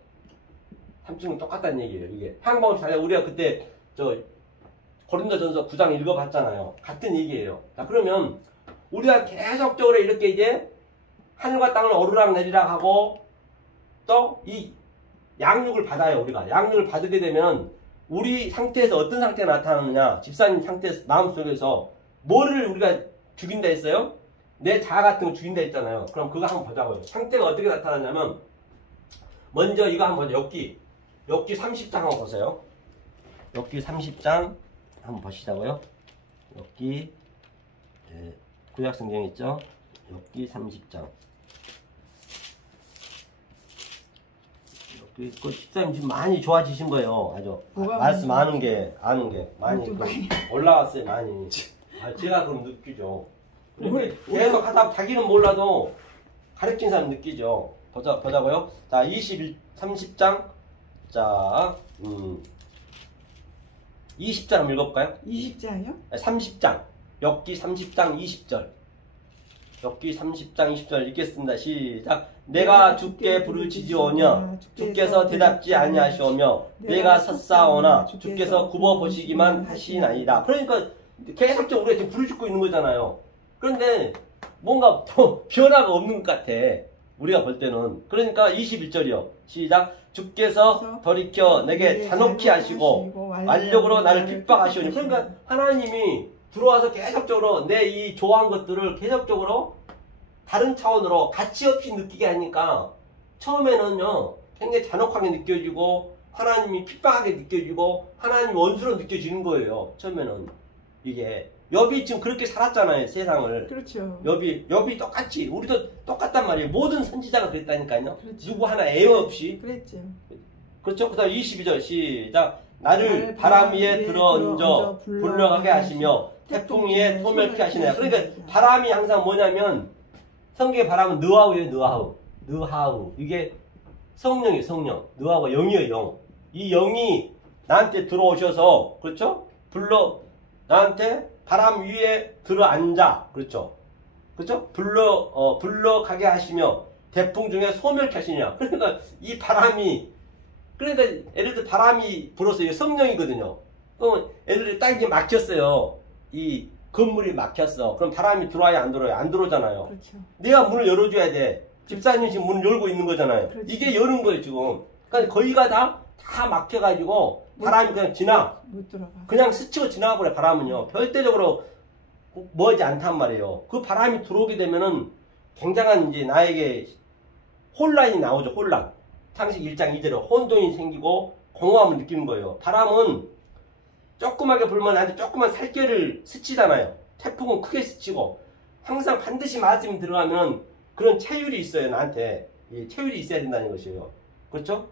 삼층은 똑같다는 얘기예요. 이게 향방없이 달려. 우리가 그때 저 고린도전서 9장 읽어봤잖아요. 같은 얘기예요. 자, 그러면 우리가 계속적으로 이렇게 이제 하늘과 땅을 오르락 내리락 하고 또 이 양육을 받아요. 우리가 양육을 받게 되면 우리 상태에서 어떤 상태가 나타나느냐? 집사님 상태에서 마음속에서 뭐를 우리가 죽인다 했어요? 내 자아 같은 거 죽인다 했잖아요. 그럼 그거 한번 보자고요. 상태가 어떻게 나타나냐면 먼저 이거 한번 보죠. 욥기 30장 한번 보세요. 욥기 30장 한번 보시자고요. 욥기 구약성경 있죠? 욥기 30장. 그 집사님 지금 많이 좋아지신 거예요. 아주 말씀 아는 게 많이 올라왔어요. 많이. 제가 그럼 느끼죠. 계속 하다 자기는 몰라도 가르친 사람 느끼죠. 보자고요. 자, 30장. 자, 20절 한번 읽어볼까요? 20장이요? 30장. 욥기 30장 20절. 욥기 30장 20절 읽겠습니다. 시작. 내가 주께 부르짖으오며 주께서 대답지 아니하시오며 내가 섰사오나 주께서 굽어 보시기만 하시나이다. 그러니까 계속적으로 우리가 지금 부르짖고 있는 거잖아요. 그런데 뭔가 변화가 없는 것 같아. 우리가 볼 때는. 그러니까 21절이요. 시작. 주께서 돌이켜 내게 잔혹히 하시고 완력으로 나를 핍박하시오니. 그러니까 하나님이 들어와서 계속적으로 내 이 좋아한 것들을 계속적으로 다른 차원으로 가치 없이 느끼게 하니까 처음에는요 굉장히 잔혹하게 느껴지고 하나님이 핍박하게 느껴지고 하나님 원수로 느껴지는 거예요. 처음에는. 이게 욥이 지금 그렇게 살았잖아요, 세상을. 그렇죠. 욥이 똑같이, 우리도 똑같단 말이에요. 모든 선지자가 그랬다니까요. 그렇죠. 누구 하나 애여 없이. 그랬죠. 그렇죠. 그 다음 22절 시작. 나를 바람 위에 들어얹어 불러가게 하시며 태풍 위에 소멸케 하시네. 그러니까 바람이 항상 뭐냐면 성경의 바람은 느하우예요. 느하우. 이게 성령이에요. 성령. 느하우가 영이에요. 영. 이 영이 나한테 들어오셔서, 그렇죠? 나한테 바람 위에 들어앉아. 그렇죠? 그렇죠? 불러가게 하시며 태풍 중에 소멸케 하시냐. 그러니까 이 바람이, 그러니까 예를 들어 바람이 불어서 이게 성령이거든요. 그러면 예를 들어 딱 이게 막혔어요. 이 건물이 막혔어. 그럼 바람이 들어와야 안 들어와요? 안 들어오잖아요. 그렇죠. 내가 문을 열어줘야 돼. 집사님이 지금 문을 열고 있는 거잖아요. 그렇죠. 이게 여는 거예요, 지금. 그러니까 거기가 다 막혀가지고 바람이 그냥 지나. 못 들어가. 그냥 스치고 지나가 버려, 바람은요. 절대적으로 뭐지 않단 말이에요. 그 바람이 들어오게 되면은 굉장한 이제 나에게 혼란이 나오죠, 혼란. 창세기 1장 2절에 혼돈이 생기고 공허함을 느끼는 거예요. 바람은 조그맣게 불면 나한테 조그만 살결을 스치잖아요. 태풍은 크게 스치고 항상 반드시 말씀이 들어가면 그런 체율이 있어요, 나한테. 이 체율이 있어야 된다는 것이에요. 그렇죠?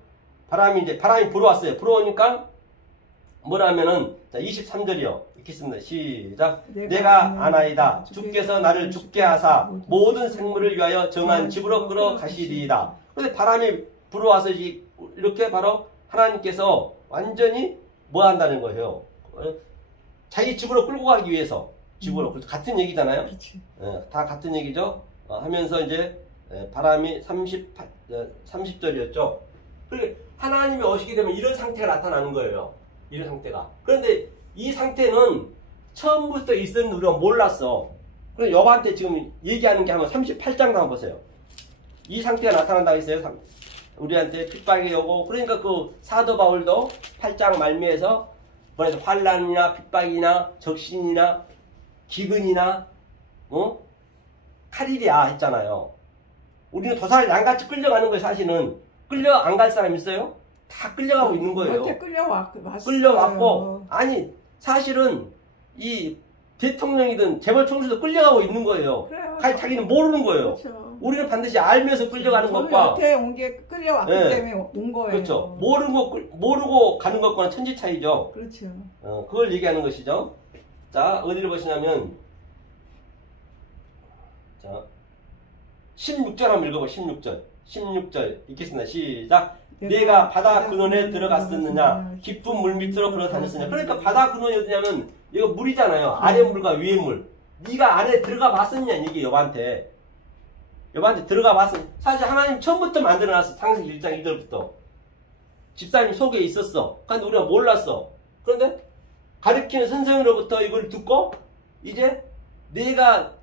바람이 불어왔어요. 불어오니까 뭐라면은, 자, 23절이요. 읽겠습니다. 시작. 내가 아나이다. 주께서 나를 죽게 하사 모든 생물을 위하여 정한 집으로 끌어가시리이다. 근데 바람이 불어와서 이렇게 바로 하나님께서 완전히 뭐 한다는 거예요. 자기 집으로 끌고 가기 위해서. 집으로. 같은 얘기잖아요. 다 같은 얘기죠. 하면서 이제 바람이 30절이었죠. 그리고 하나님이 오시게 되면 이런 상태가 나타나는 거예요. 이런 상태가. 그런데 이 상태는 처음부터 있었는데 우리가 몰랐어. 그래서 욥한테 지금 얘기하는 게 한번 38장 한번 보세요. 이 상태가 나타난다고 했어요. 우리한테 핍박이 오고. 그러니까 그 사도 바울도 8장 말미에서 뭐래서 환난이나 핍박이나 적신이나 기근이나 칼이랴 했잖아요. 우리는 도사를 양같이 끌려가는 거예요. 사실은 끌려 안 갈 사람 있어요? 다 끌려가고 있는 거예요. 끌려왔고, 아니 사실은 이 대통령이든 재벌 총수도 끌려가고 있는 거예요. 그래요. 자기는 모르는 거예요. 그렇죠. 우리는 반드시 알면서 끌려가는 것과 여태 온 게 끌려왔기 때문에 온 거예요. 그렇죠. 모르고 가는 것과는 천지 차이죠. 그렇죠. 그걸 얘기하는 것이죠. 자, 어디를 보시냐면, 자, 16절 한번 읽어봐. 16절 읽겠습니다. 시작. 내가 바다 근원에 들어갔었느냐, 깊은 물 밑으로 걸어다녔느냐. 그러니까 바다 근원이 어디냐면 이거 물이잖아요. 아래 물과 위에 물. 네가 안에 들어가 봤었냐, 이게 욥한테 들어가 봤어. 사실 하나님 처음부터 만들어놨어. 창세기 1장 2절부터 집사님 속에 있었어. 근데 우리가 몰랐어. 그런데 가르치는 선생으로부터 이걸 듣고 이제 내가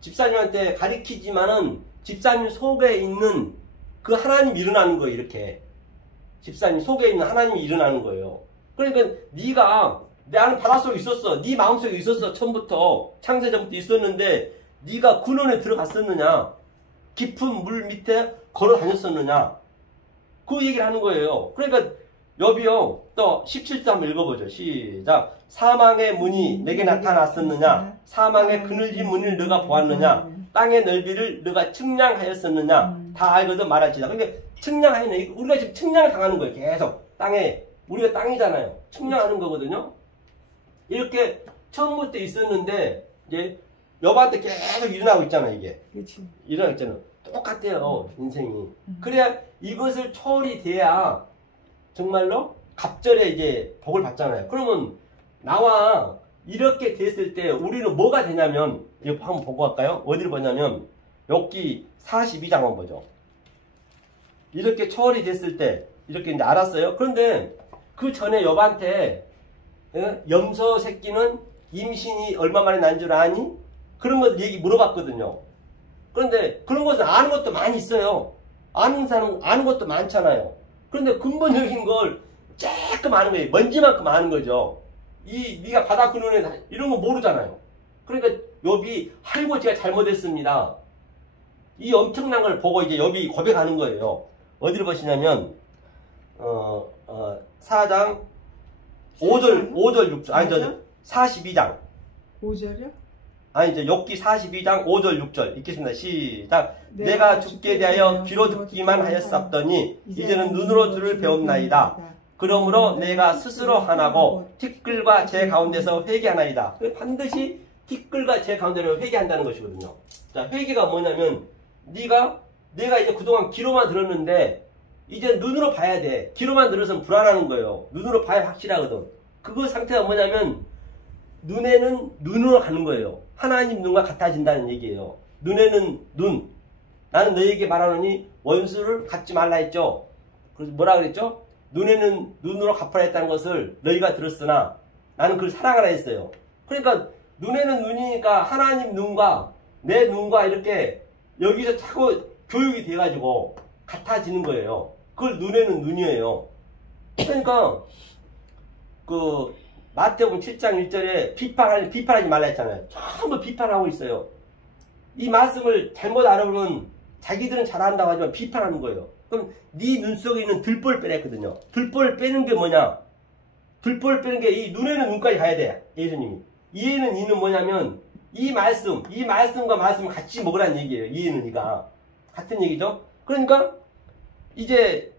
집사님한테 가르치지만은 집사님 속에 있는 그 하나님이 일어나는 거예요. 이렇게 집사님 속에 있는 하나님이 일어나는 거예요. 그러니까 네가 나는 바닷속에 있었어. 네 마음속에 있었어. 처음부터 창세전부터 있었는데 네가 근원에 들어갔었느냐, 깊은 물 밑에 걸어 다녔었느냐, 그 얘기를 하는 거예요. 그러니까 욥이요 또 17절 한번 읽어보죠. 시작. 사망의 문이 내게 나타났었느냐, 사망의 그늘진 문을 너가 보았느냐, 땅의 넓이를 너가 측량하였었느냐. 다 알거든 말할지다. 그러니까 측량하는, 우리가 지금 측량을 당하는 거예요. 계속 땅에, 우리가 땅이잖아요. 측량하는 거거든요. 이렇게 처음부터 있었는데 이제 욥한테 계속 일어나고 있잖아요. 이게 그렇지. 일어나고 있잖아요. 똑같아요, 인생이. 그래야 이것을 초월이 돼야 정말로 갑절에 이제 복을 받잖아요. 그러면 나와 이렇게 됐을 때 우리는 뭐가 되냐면, 이거 한번 보고 갈까요? 어디를 보냐면, 여기 42장 한번 보죠. 이렇게 초월이 됐을 때, 이렇게 이제 알았어요. 그런데 그 전에 여보한테, 염소 새끼는 임신이 얼마 만에 난 줄 아니? 그런 것들 얘기 물어봤거든요. 그런데 그런 것은 아는 것도 많이 있어요. 아는 사람, 아는 것도 많잖아요. 그런데 근본적인 걸 조금 아는 거예요. 먼지만큼 아는 거죠. 네가 바다 근원에 이런 거 모르잖아요. 그러니까 욥이 아이고 제가 잘못했습니다. 이 엄청난 걸 보고 이제 욥이 고백하는 거예요. 어디를 보시냐면 4장 5절 6절 아니 저 42장 5절이요? 아니 이제 욥기 42장 5절 6절 읽겠습니다. 시작. 내가 죽게 대하여 귀로 듣기만 하였었더니 이제는 눈으로 들을 배움나이다. 그러므로 내가 스스로 하나고 티끌과 제 가운데서 회개하나이다. 반드시 티끌과 제 가운데로 회개한다는 것이거든요. 자, 회개가 뭐냐면 내가 이제 그동안 귀로만 들었는데 이제 눈으로 봐야 돼. 귀로만 들어서는 불안하는 거예요. 눈으로 봐야 확실하거든. 그거 상태가 뭐냐면 눈에는 눈으로 가는 거예요. 하나님 눈과 같아진다는 얘기예요. 눈에는 눈. 나는 너희에게 말하노니 원수를 갚지 말라 했죠. 그래서 뭐라 그랬죠? 눈에는 눈으로 갚아야 했다는 것을 너희가 들었으나 나는 그걸 사랑하라 했어요. 그러니까 눈에는 눈이니까 하나님 눈과 내 눈과 이렇게 여기서 자꾸 교육이 돼가지고 같아지는 거예요. 그걸 눈에는 눈이에요. 그러니까 그 마태복음 7장 1절에 비판하지 말라 했잖아요. 전부 비판하고 있어요. 이 말씀을 잘못 알아보면 자기들은 잘한다고 하지만 비판하는 거예요. 그럼 네 눈 속에 있는 들보를 빼냈거든요. 들보를 빼는 게 뭐냐? 들보를 빼는 게 이 눈에는 눈까지 가야 돼. 예수님이. 이해는 이는 뭐냐면 이 말씀과 말씀을 같이 먹으라는 얘기예요. 이해는 이가. 같은 얘기죠. 그러니까 이제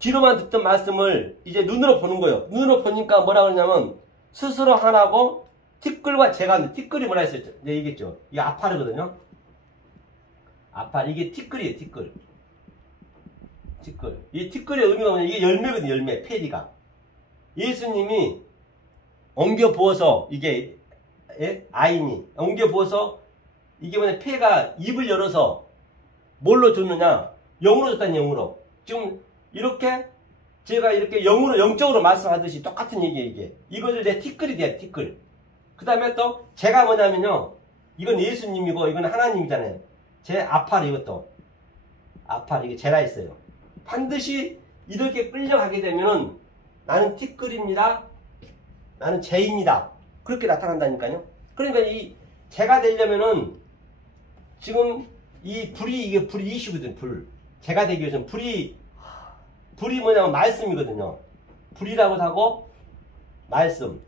귀로만 듣던 말씀을 이제 눈으로 보는 거예요. 눈으로 보니까 뭐라 그러냐면 스스로 하나고 티끌과 제가 티끌이 뭐라 했었죠? 네, 얘기했죠. 이게 아파르거든요. 이게 티끌이에요. 티끌. 이 티끌의 의미가 뭐냐? 이게 열매거든요. 열매. 페리가. 예수님이 엉겨 부어서 이게 아인이 엉겨 부어서 이게 뭐냐? 폐가 입을 열어서 뭘로 줬느냐? 영으로 줬다는 영으로. 지금 이렇게 제가 이렇게 영적으로 말씀하듯이 똑같은 얘기예요. 이게 이것을 내 티끌이 돼야 티끌. 그 다음에 또 제가 뭐냐면요, 이건 예수님이고 이건 하나님이잖아요. 제 아파르 이것도 아파르 이게 제가 있어요. 반드시 이렇게 끌려가게 되면은 나는 티끌입니다. 나는 제입니다. 그렇게 나타난다니까요. 그러니까 이 제가 되려면은 지금 이 불이 이게 불이 이슈거든. 불. 제가 되기 위해서는 불이 뭐냐면 말씀이거든요. 불이라고 하고 말씀.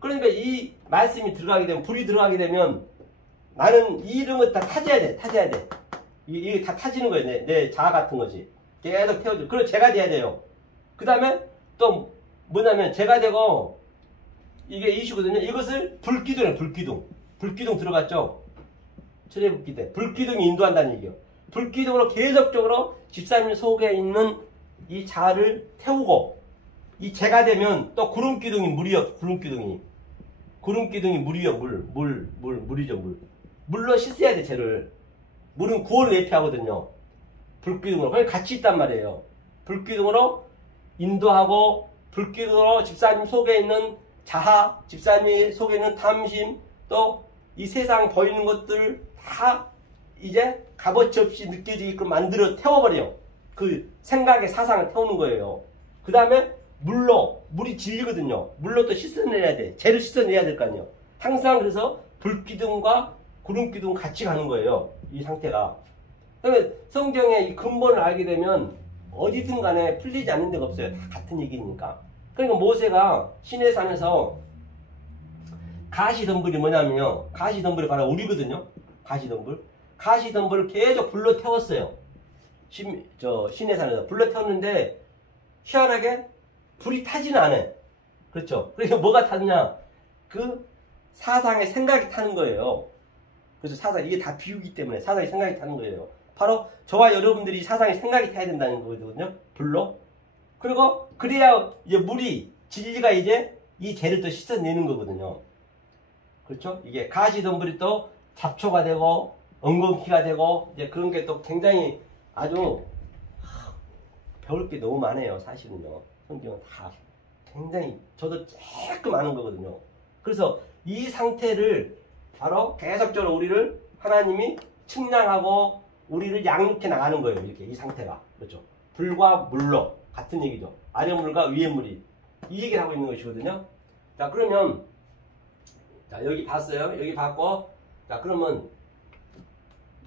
그러니까 이 말씀이 들어가게 되면 불이 들어가게 되면 나는 이 이름을 다 타져야 돼. 이게 다 타지는 거예요. 내 자아 같은 것이 계속 태워줘. 그리고 제가 돼야 돼요. 그 다음에 또 뭐냐면 제가 되고 이게 이슈거든요. 이것을 불기둥이에요. 불기둥 들어갔죠. 철회복기 때 불기둥이 인도한다는 얘기예요. 불기둥으로 계속적으로 집사님 속에 있는 이 자아를 태우고 이 제가 되면 또 구름기둥이 물이요. 구름기둥이 물이요. 물이죠. 물로 씻어야 돼. 쟤를. 물은 구원을 예표하거든요. 불기둥으로. 그냥 같이 있단 말이에요. 불기둥으로 인도하고 불기둥으로 집사님 속에 있는 자아, 집사님 속에 있는 탐심, 또 이 세상 보이는 것들 다 이제 값어치 없이 느껴지게끔 만들어 태워버려요. 그 생각의 사상을 태우는 거예요. 그 다음에 물이 진리거든요. 물로 또 씻어내야 돼. 죄를 씻어내야 될 거 아니에요. 항상 그래서 불기둥과 구름기둥 같이 가는 거예요. 이 상태가. 그러면 성경의 이 근본을 알게 되면 어디든 간에 풀리지 않는 데가 없어요. 다 같은 얘기니까. 그러니까 모세가 시내산에서 가시덤불이 뭐냐면요. 가시덤불이 바로 우리거든요. 가시덤불을 계속 불로 태웠어요. 시내산에서 불로 태웠는데 희한하게 불이 타지는 않아요. 그렇죠. 그러니까 뭐가 타느냐? 그 사상의 생각이 타는 거예요. 그래서 이게 다 비유기 때문에 사상의 생각이 타는 거예요. 바로 저와 여러분들이 사상의 생각이 타야 된다는 거거든요. 불로. 그리고 그래야 이제 물이 진리가 이제 이 재를 또 씻어내는 거거든요. 그렇죠? 이게 가시덤불이 또 잡초가 되고 엉겅퀴가 되고 이제 그런 게 또 굉장히 아주 배울 게 너무 많아요. 사실은요. 성경은 다 굉장히 저도 조금 아는 거거든요. 그래서 이 상태를 바로 계속적으로 우리를 하나님이 측량하고 우리를 양육해 나가는 거예요. 이렇게 이 상태가. 그렇죠? 불과 물로 같은 얘기죠. 아래 물과 위에 물이 이 얘기를 하고 있는 것이거든요. 자, 그러면 자, 여기 봤어요. 여기 봤고 자, 그러면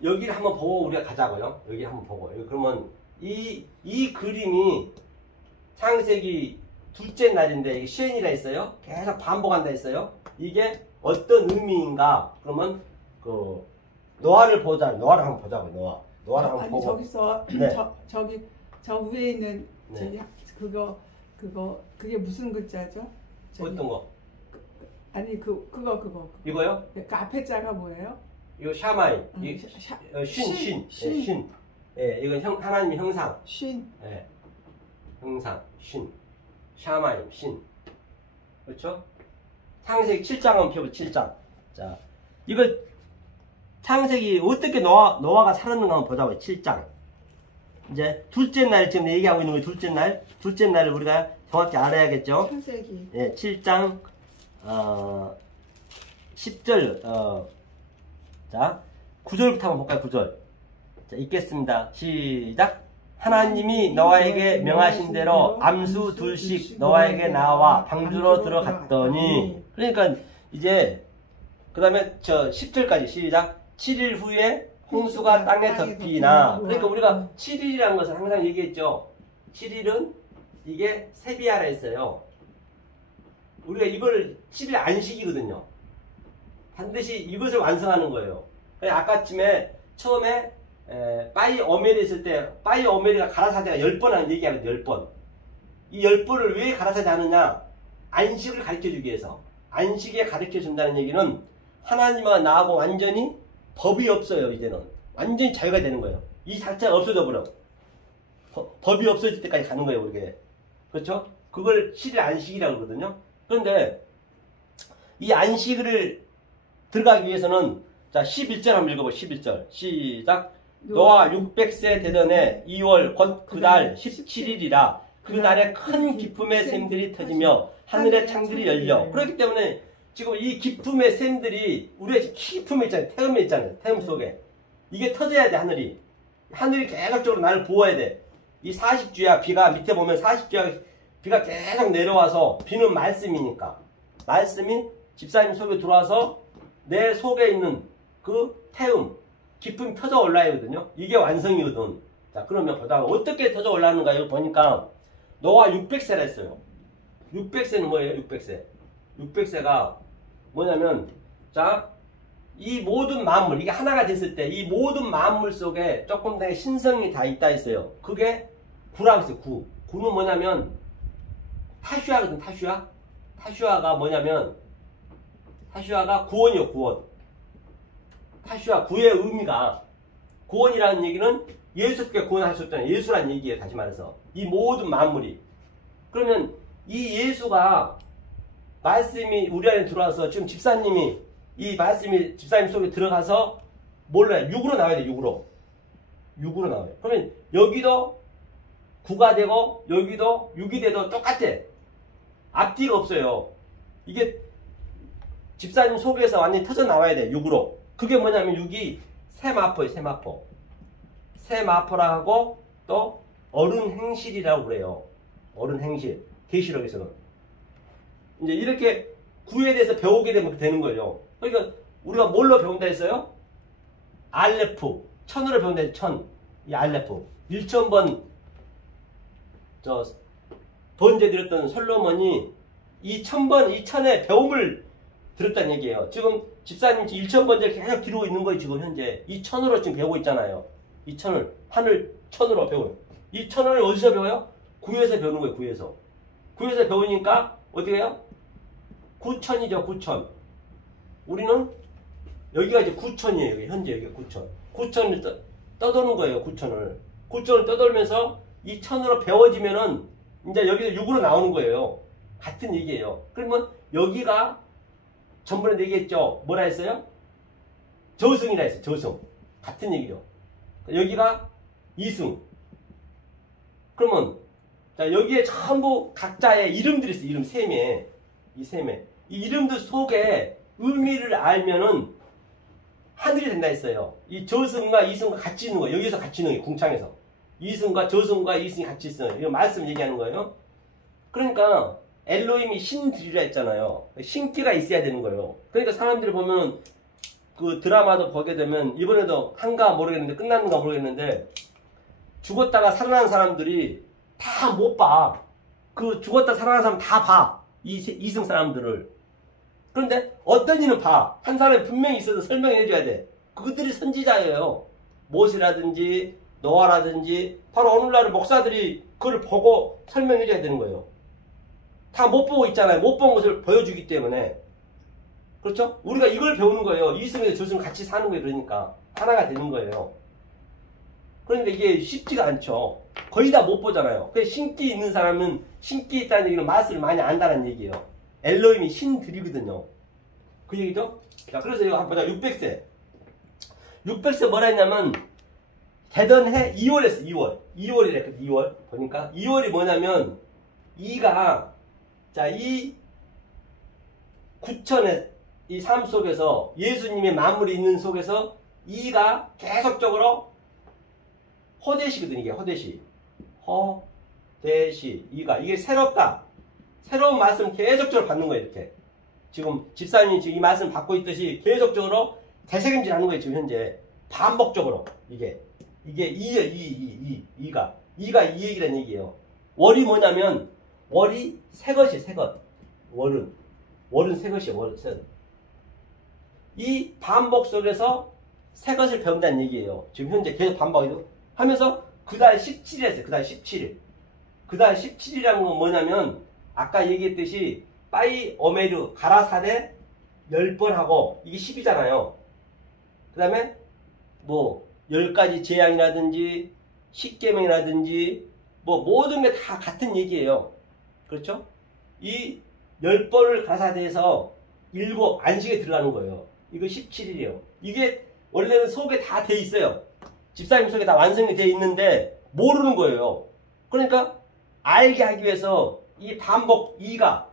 여기를 한번 보고 우리가 가자고요. 여기 한번 보고. 여기 그러면 이 그림이 창세기 둘째 날인데 이게 시엔이라 했어요. 계속 반복한다 했어요. 이게 어떤 의미인가? 그러면 그 노아를 보자. 노아를 한번 보자고요. 노아를 한번 아니, 보고. 저기서 네. 저 위에 있는 네. 그게 무슨 글자죠? 어떤 거? 아니 그거 이거요? 그 앞에 자가 뭐예요? 이거 샤마이. 신. 신. 예, 이건 하나님의 형상. 신. 예. 형상. 신. 샤마이. 신. 그렇죠? 창세기 7장 한번 펴보 7장. 자, 이걸 창세기 어떻게 노아가 살았는가 한번 보자고요. 7장. 이제 둘째 날 지금 얘기하고 있는 거예요. 둘째 날. 둘째 날을 우리가 정확히 알아야겠죠. 창세기. 예, 7장 10절 자 9절부터 한번 볼까요. 9절. 자, 읽겠습니다. 시작. 하나님이 노아에게 명하신 대로 암수 둘씩 노아에게 나와 방주로 들어갔더니 그러니까 이제 그 다음에 저 10절까지 시작. 7일 후에 홍수가 땅에 덮이나 그러니까 우리가 7일이라는 것을 항상 얘기했죠. 7일은 이게 세비야라 했어요. 우리가 이걸 7일 안식이거든요. 반드시 이것을 완성하는 거예요. 아까쯤에 처음에 빠이 어멜이 있을 때 빠이 어멜이가 가라사대가 10번 하는 얘기하거든요. 10번. 이 10번을 왜 가라사대 하느냐? 안식을 가르쳐주기 위해서. 안식에 가르쳐준다는 얘기는 하나님과 나하고 완전히 법이 없어요. 이제는 완전히 자유가 되는 거예요. 이 자체가 없어져 버려. 법이 없어질 때까지 가는 거예요. 이게. 그렇죠? 그걸 7일 안식이라고 그러거든요. 그런데 이 안식을 들어가기 위해서는 자 11절 한번 읽어보 11절 시작. 노아 600세 되던 해 2월 곧 그달 17일이라 그날에 큰 기쁨의 샘들이 터지며 하늘의 창들이 열려. 그렇기 때문에 지금 이 기쁨의 샘들이 우리가 기쁨에 있잖아요. 태음에 있잖아요. 태음 속에 이게 터져야 돼. 하늘이 계속적으로 나를 보호해야 돼. 이 40주야 비가 밑에 보면 40주야 비가 계속 내려와서 비는 말씀이니까 말씀이 집사님 속에 들어와서 내 속에 있는 그 태음 기쁨이 터져 올라야 하거든요. 이게 완성이거든. 자, 그러면 보다 어떻게 터져 올라가는가 이거 보니까 노아 600세라 했어요. 600세는 뭐예요? 600세. 600세가 뭐냐면 자, 이 모든 만물 이게 하나가 됐을 때 이 모든 만물 속에 조금 더 신성이 다 있다 했어요. 그게 구라고 했어요. 구는 뭐냐면 타슈아거든. 타슈아가 뭐냐면 타슈아가 구원이요. 구원. 타슈아 구의 의미가 구원이라는 얘기는 예수께 구원하셨잖아요. 예수란 얘기예요. 다시 말해서 이 모든 만물이. 그러면 이 예수가 말씀이 우리 안에 들어와서 지금 집사님이 이 말씀이 집사님 속에 들어가서 몰라요. 6으로 나와야 돼. 6으로 나와요. 그러면 여기도 9가 되고 여기도 6이 돼도 똑같아. 앞뒤가 없어요. 이게 집사님 속에서 완전히 터져 나와야 돼. 6으로. 그게 뭐냐면 6이 세마포예요. 세마포. 세마포라 하고 또 어른 행실이라고 그래요. 어른 행실. 계시록에서는. 이제 이렇게 구에 대해서 배우게 되면 되는 거예요. 그러니까 우리가 뭘로 배운다 했어요? 알레프. 천으로 배운다 했죠. 천. 이 알레프. 1000번 번제 드렸던 솔로몬이 이 1000번, 이 천의 배움을 들었다는 얘기예요. 지금 집사님 1000번째 계속 기르고 있는 거예요. 지금 현재. 이 천으로 지금 배우고 있잖아요. 이 천을. 하늘 천으로 배워요. 이 천을 어디서 배워요? 구에서 배우는 거예요. 구에서. 구에서 배우니까 어떻게 해요? 구천이죠. 구천. 우리는 여기가 이제 구천이에요. 현재 여기가 구천. 구천을 떠도는 거예요. 구천을. 구천을 떠돌면서 이 천으로 배워지면은 이제 여기서 6으로 나오는 거예요. 같은 얘기예요. 그러면 여기가 전번에 얘기했죠. 뭐라 했어요? 저승이라 했어요. 저승. 같은 얘기죠. 여기가 이승. 그러면 자 여기에 전부 각자의 이름들이 있어요. 이름 셈에. 이 셈에. 이 이름들 속에 의미를 알면은 하늘이 된다 했어요. 이 저승과 이승과 같이 있는 거예요. 여기서 같이 있는 거예요. 궁창에서. 이승과 저승과 이승이 같이 있어요. 이거 말씀 얘기하는 거예요. 그러니까 엘로힘이 신들이라 했잖아요. 신기가 있어야 되는 거예요. 그러니까 사람들이 보면 그 드라마도 보게 되면 이번에도 한가 모르겠는데 끝났는가 모르겠는데 죽었다가 살아난 사람들이 다 못 봐. 그 죽었다 살아난 사람 다 봐. 이승 사람들을. 그런데 어떤 이는 봐. 한 사람이 분명히 있어서 설명해 줘야 돼. 그들이 선지자예요. 모세라든지 노아라든지 바로 오늘날 목사들이 그걸 보고 설명해 줘야 되는 거예요. 다 못 보고 있잖아요. 못 본 것을 보여주기 때문에. 그렇죠? 우리가 이걸 배우는 거예요. 이승과 저승 같이 사는 거예요. 그러니까 하나가 되는 거예요. 그런데 이게 쉽지가 않죠. 거의 다 못 보잖아요. 그래서 신기 있는 사람은 신기 있다는 얘기는 맛을 많이 안다는 얘기예요. 엘로힘이 신들이거든요. 그 얘기죠? 자, 그래서 이거 한번 보자. 600세. 600세 뭐라 했냐면 되던 해 2월 했어. 2월. 2월이래. 2월. 보니까 2월이 뭐냐면 2가 자, 이 구천의 이 삶 속에서 예수님의 만물이 있는 속에서 2가 계속적으로 허대시거든. 이게 허대시. 허대시. 2가 이게 새롭다. 새로운 말씀 계속적으로 받는 거예요. 이렇게. 지금 집사님이 지금 이 말씀 받고 있듯이 계속적으로 되새김질 하는 거예요. 지금 현재. 반복적으로. 이게 2예요. 2가 이 얘기라는 얘기예요. 월이 뭐냐면 월이 새 것이에요. 새 것. 월은 새 것이에요. 월은 새 것. 이 반복 속에서 새 것을 배운다는 얘기예요. 지금 현재 계속 반복하면서 그 달 17일 했어요. 그 달 17일. 그 달 17일이라는 건 뭐냐면 아까 얘기했듯이 빠이 오메르 가라사대 10번 하고 이게 10이잖아요. 그 다음에 뭐 10가지 재앙이라든지 10계명이라든지 뭐 모든 게 다 같은 얘기예요. 그렇죠? 이 10번을 가사대에서 7 안식에 들어가는 거예요. 이거 17일이에요. 이게 원래는 속에 다 돼 있어요. 집사님 속에 다 완성이 돼 있는데 모르는 거예요. 그러니까 알게 하기 위해서 이 반복 2가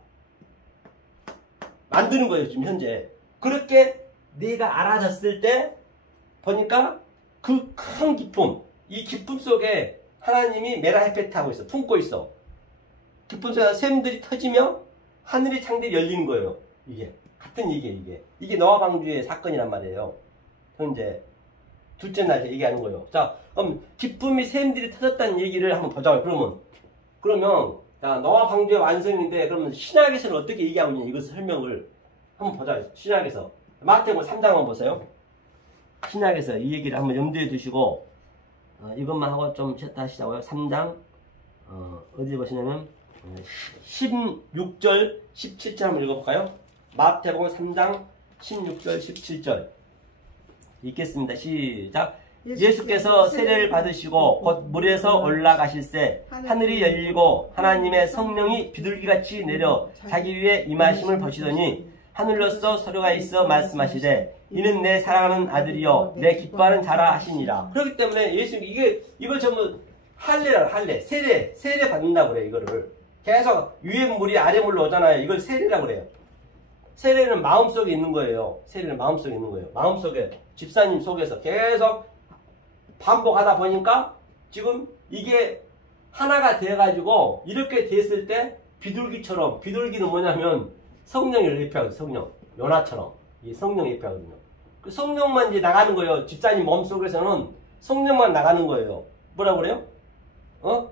만드는 거예요. 지금 현재. 그렇게 내가 알아졌을 때 보니까 그 큰 기쁨, 이 기쁨 속에 하나님이 메라헤페트 하고 있어. 품고 있어. 기쁨 속에 샘들이 터지며 하늘의 창들이 열리는 거예요. 이게 같은 얘기예요. 이게 노아 방주의 사건이란 말이에요. 현재 둘째 날 얘기하는 거예요. 자, 그럼 기쁨이 샘들이 터졌다는 얘기를 한번 보자고요. 그러면 자, 노아 방주의 완성인데 그러면 신약에서는 어떻게 얘기하고 있냐 이것을 설명을 한번 보자고요. 신약에서 마태복음 3장 한번 보세요. 신약에서 이 얘기를 한번 염두에 두시고 이것만 하고 좀 쉬었다 하시자고요. 3장 어디 보시냐면 16절 17절 한번 읽어볼까요? 마태복음 3장 16절 17절 읽겠습니다. 시작. 예수께서 세례를 받으시고 곧 물에서 올라가실새 하늘이 열리고 하나님의 성령이 비둘기같이 내려 자기 위에 임하심을 보시더니 하늘로서 소리가 있어 말씀하시되 이는 내 사랑하는 아들이요 내 기뻐하는 자라 하시니라. 그렇기 때문에 예수님 이걸 전부 할례라 할례 세례 받는다고 그래요. 이거를 계속 위에 물이 아래 물로 오잖아요. 이걸 세례라고 그래요. 세례는 마음속에 있는 거예요. 세례는 마음속에 있는 거예요. 마음속에 집사님 속에서 계속 반복하다 보니까 지금 이게 하나가 돼가지고 이렇게 됐을 때 비둘기처럼 비둘기는 뭐냐면 성령을 예표하거든요. 성령 연화처럼 이 성령 예표하거든요. 그 성령만 이제 나가는 거예요. 집사님 몸 속에서는 성령만 나가는 거예요. 뭐라고 그래요?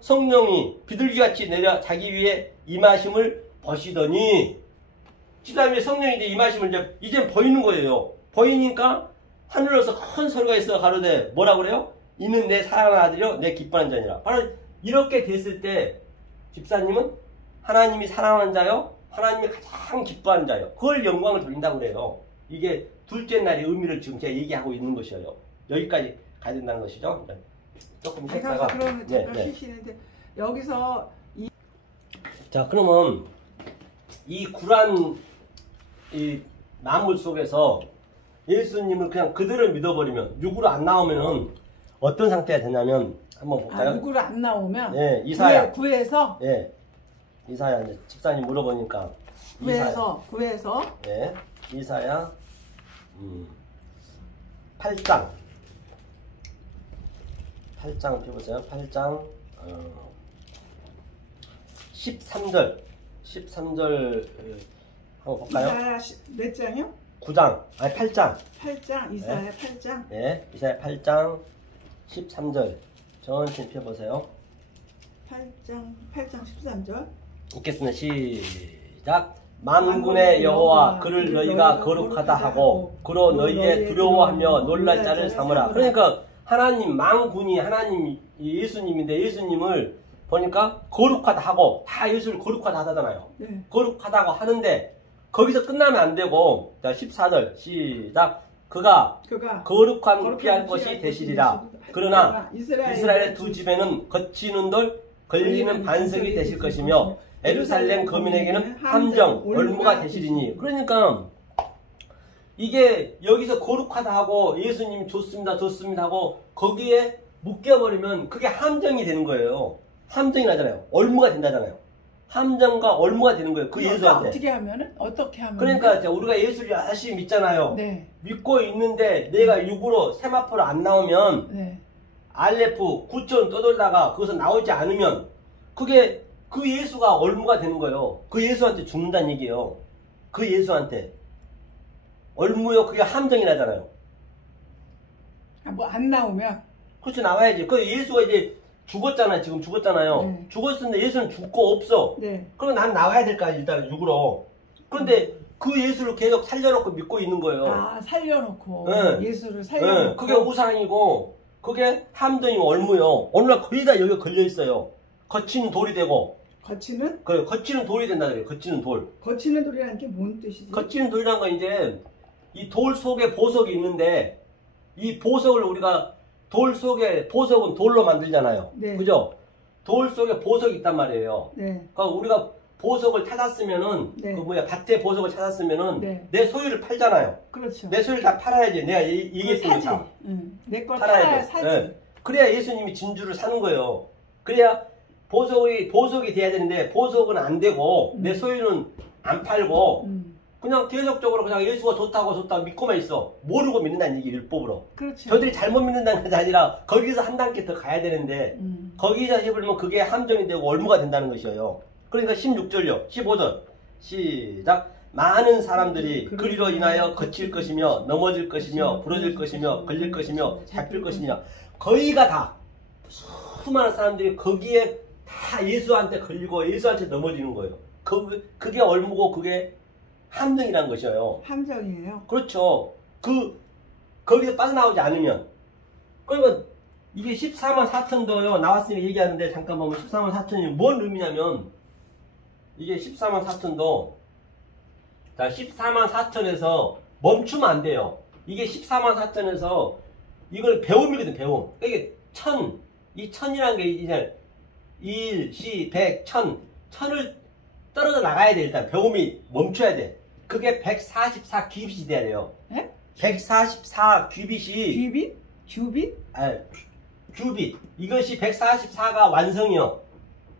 성령이 비둘기같이 내려 자기 위에 임하심을 보시더니 집사님의 성령이 이제 임하심을 이제 보이는 거예요. 보이니까 하늘로서 큰 소리가 있어 가로되 뭐라고 그래요? 이는 내 사랑하는 아들이요 내 기뻐하는 자니라. 바로 이렇게 됐을 때 집사님은 하나님이 사랑하는 자요 하나님이 가장 기뻐하는 자요 그걸 영광을 돌린다고 그래요. 이게 둘째 날의 의미를 지금 제가 얘기하고 있는 것이에요. 여기까지 가야 된다는 것이죠. 조금 쉬다가 그러면 잠깐 쉬시는데 여기서 자 그러면 이 굴한 이 만물 속에서 예수님을 그냥 그대로 믿어버리면 육으로 안 나오면은 어떤 상태가 되냐면 한번 볼까요? 육으로 안 나오면 예, 이사야. 구에서 예, 이사야 이제 집사님 물어보니까 구에서 예, 이사야 8장 8장 펴보세요. 8장 13절 한번 볼까요? 이사야 몇 장이요? 9장 아니 8장 8장 이사야 8장 네, 이사야 8장 13절 천천히 펴보세요. 8장 13절 읽겠습니다. 시작. 만군의 여호와 그를 너희가 거룩하다 하고 그로 너희의 두려워하며 놀랄 자를 삼으라. 그러니까 하나님 만군이 하나님 예수님인데 예수님을 보니까 거룩하다 하고 다 예수를 거룩하다 하잖아요. 네. 거룩하다고 하는데 거기서 끝나면 안 되고 자 14절 시작. 그가 거룩한 피할 것이 되시리라. 그러나 이스라엘의 두 집에는 거치는 돌 걸리는 반석이 되실 것이며 예루살렘 거민에게는 함정 올무가 되시리니. 그러니까 이게 여기서 거룩하다 하고 예수님 좋습니다 좋습니다 하고 거기에 묶여버리면 그게 함정이 되는 거예요. 함정이 나잖아요. 올무가 된다잖아요. 함정과 올무가 되는 거예요. 그 예수한테. 어떻게 하면? 그러니까 우리가 예수를 열심히 믿잖아요. 네. 믿고 있는데 내가 육으로 세마포로 안 나오면 네. 알레프 9천 떠돌다가 거기서 나오지 않으면 그게 그 예수가 올무가 되는 거예요. 그 예수한테 죽는다는 얘기예요. 그 예수한테 올무요. 그게 함정이 나잖아요. 뭐 안 나오면? 그렇죠. 나와야지. 그 예수가 이제 죽었잖아요. 지금 죽었잖아요. 네. 죽었는데 예수는 죽고 없어. 네. 그럼 난 나와야 될 거 아니야. 일단 육으로. 그런데 그 예수를 계속 살려놓고 믿고 있는 거예요. 아, 살려놓고. 네. 예수를 살려놓고. 네. 그게 우상이고 그게 함정이 올무요. 오늘날 거의 다 여기 걸려 있어요. 거치는 돌이 되고. 거치는? 그래, 거치는 돌이 된다 그래요. 거치는 돌. 거치는 돌이라는 게 뭔 뜻이지? 거치는 돌이란 건 이제 이 돌 속에 보석이 있는데 이 보석을 우리가 돌 속에 보석은 돌로 만들잖아요. 네. 그죠? 돌 속에 보석이 있단 말이에요. 네. 그러니까 우리가 보석을 찾았으면은 네. 그 밭에 보석을 찾았으면은 네. 내 소유를 팔잖아요. 그렇죠. 내 소유를 다 팔아야지. 내가 얘기했으니까. 내 걸 팔아야 돼. 사지. 네. 그래야 예수님이 진주를 사는 거예요. 그래야 보석이 돼야 되는데 보석은 안 되고 내 소유는 안 팔고 그냥 계속적으로 그냥 예수가 좋다고 믿고만 있어. 모르고 믿는다는 얘기 율법으로. 그렇죠. 저들이 잘못 믿는다는 것이 아니라 거기서 한 단계 더 가야 되는데 거기서 해버리면 그게 함정이 되고 올무가 된다는 것이에요. 그러니까 16절요. 15절 시작. 많은 사람들이 그리로 인하여 거칠 것이며 넘어질 것이며 부러질 것이며 걸릴 것이며 잡힐 것이며 거의가 다 수많은 사람들이 거기에 다 예수한테 걸리고 예수한테 넘어지는 거예요. 그게 올무고 그게 함정이라는 것이에요. 함정이에요. 그렇죠. 거기서 빠져나오지 않으면. 그러니까 이게 14만 4천도요. 나왔으니까 얘기하는데 잠깐 보면 14만 4천이 뭔 의미냐면 이게 14만 4천도 자 14만 4천에서 멈추면 안 돼요. 이게 14만 4천에서 이걸 배움이거든. 배움. 이게 이 천이라는 게 이제 1, 10, 100, 1000 천을 떨어져 나가야 돼. 일단 배움이 멈춰야 돼. 그게 144 규빗이 돼야 돼요. 네? 144 규빗이 규빗? 규빗. 이것이 144가 완성이요.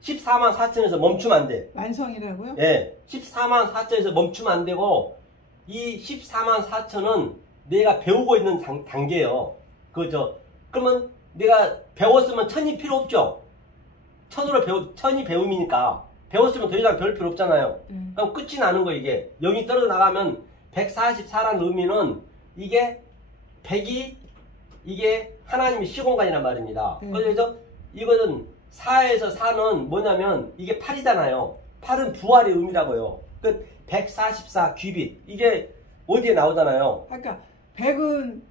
14만 4천에서 멈추면 안 돼. 완성이라고요? 예. 14만 4천에서 멈추면 안 되고 이 14만 4천은 내가 배우고 있는 단계예요. 그러면 내가 배웠으면 천이 필요 없죠. 천이 배움이니까. 배웠으면 더 이상 배울 필요 없잖아요. 그럼 끝이 나는 거 이게. 0이 떨어져 나가면 144라는 의미는 이게 100이 이게 하나님의 시공간이란 말입니다. 그래서 이거는 4에서 4는 뭐냐면 이게 8이잖아요. 8은 부활의 의미라고요. 그 144 규빗. 이게 어디에 나오잖아요. 그러니까 100은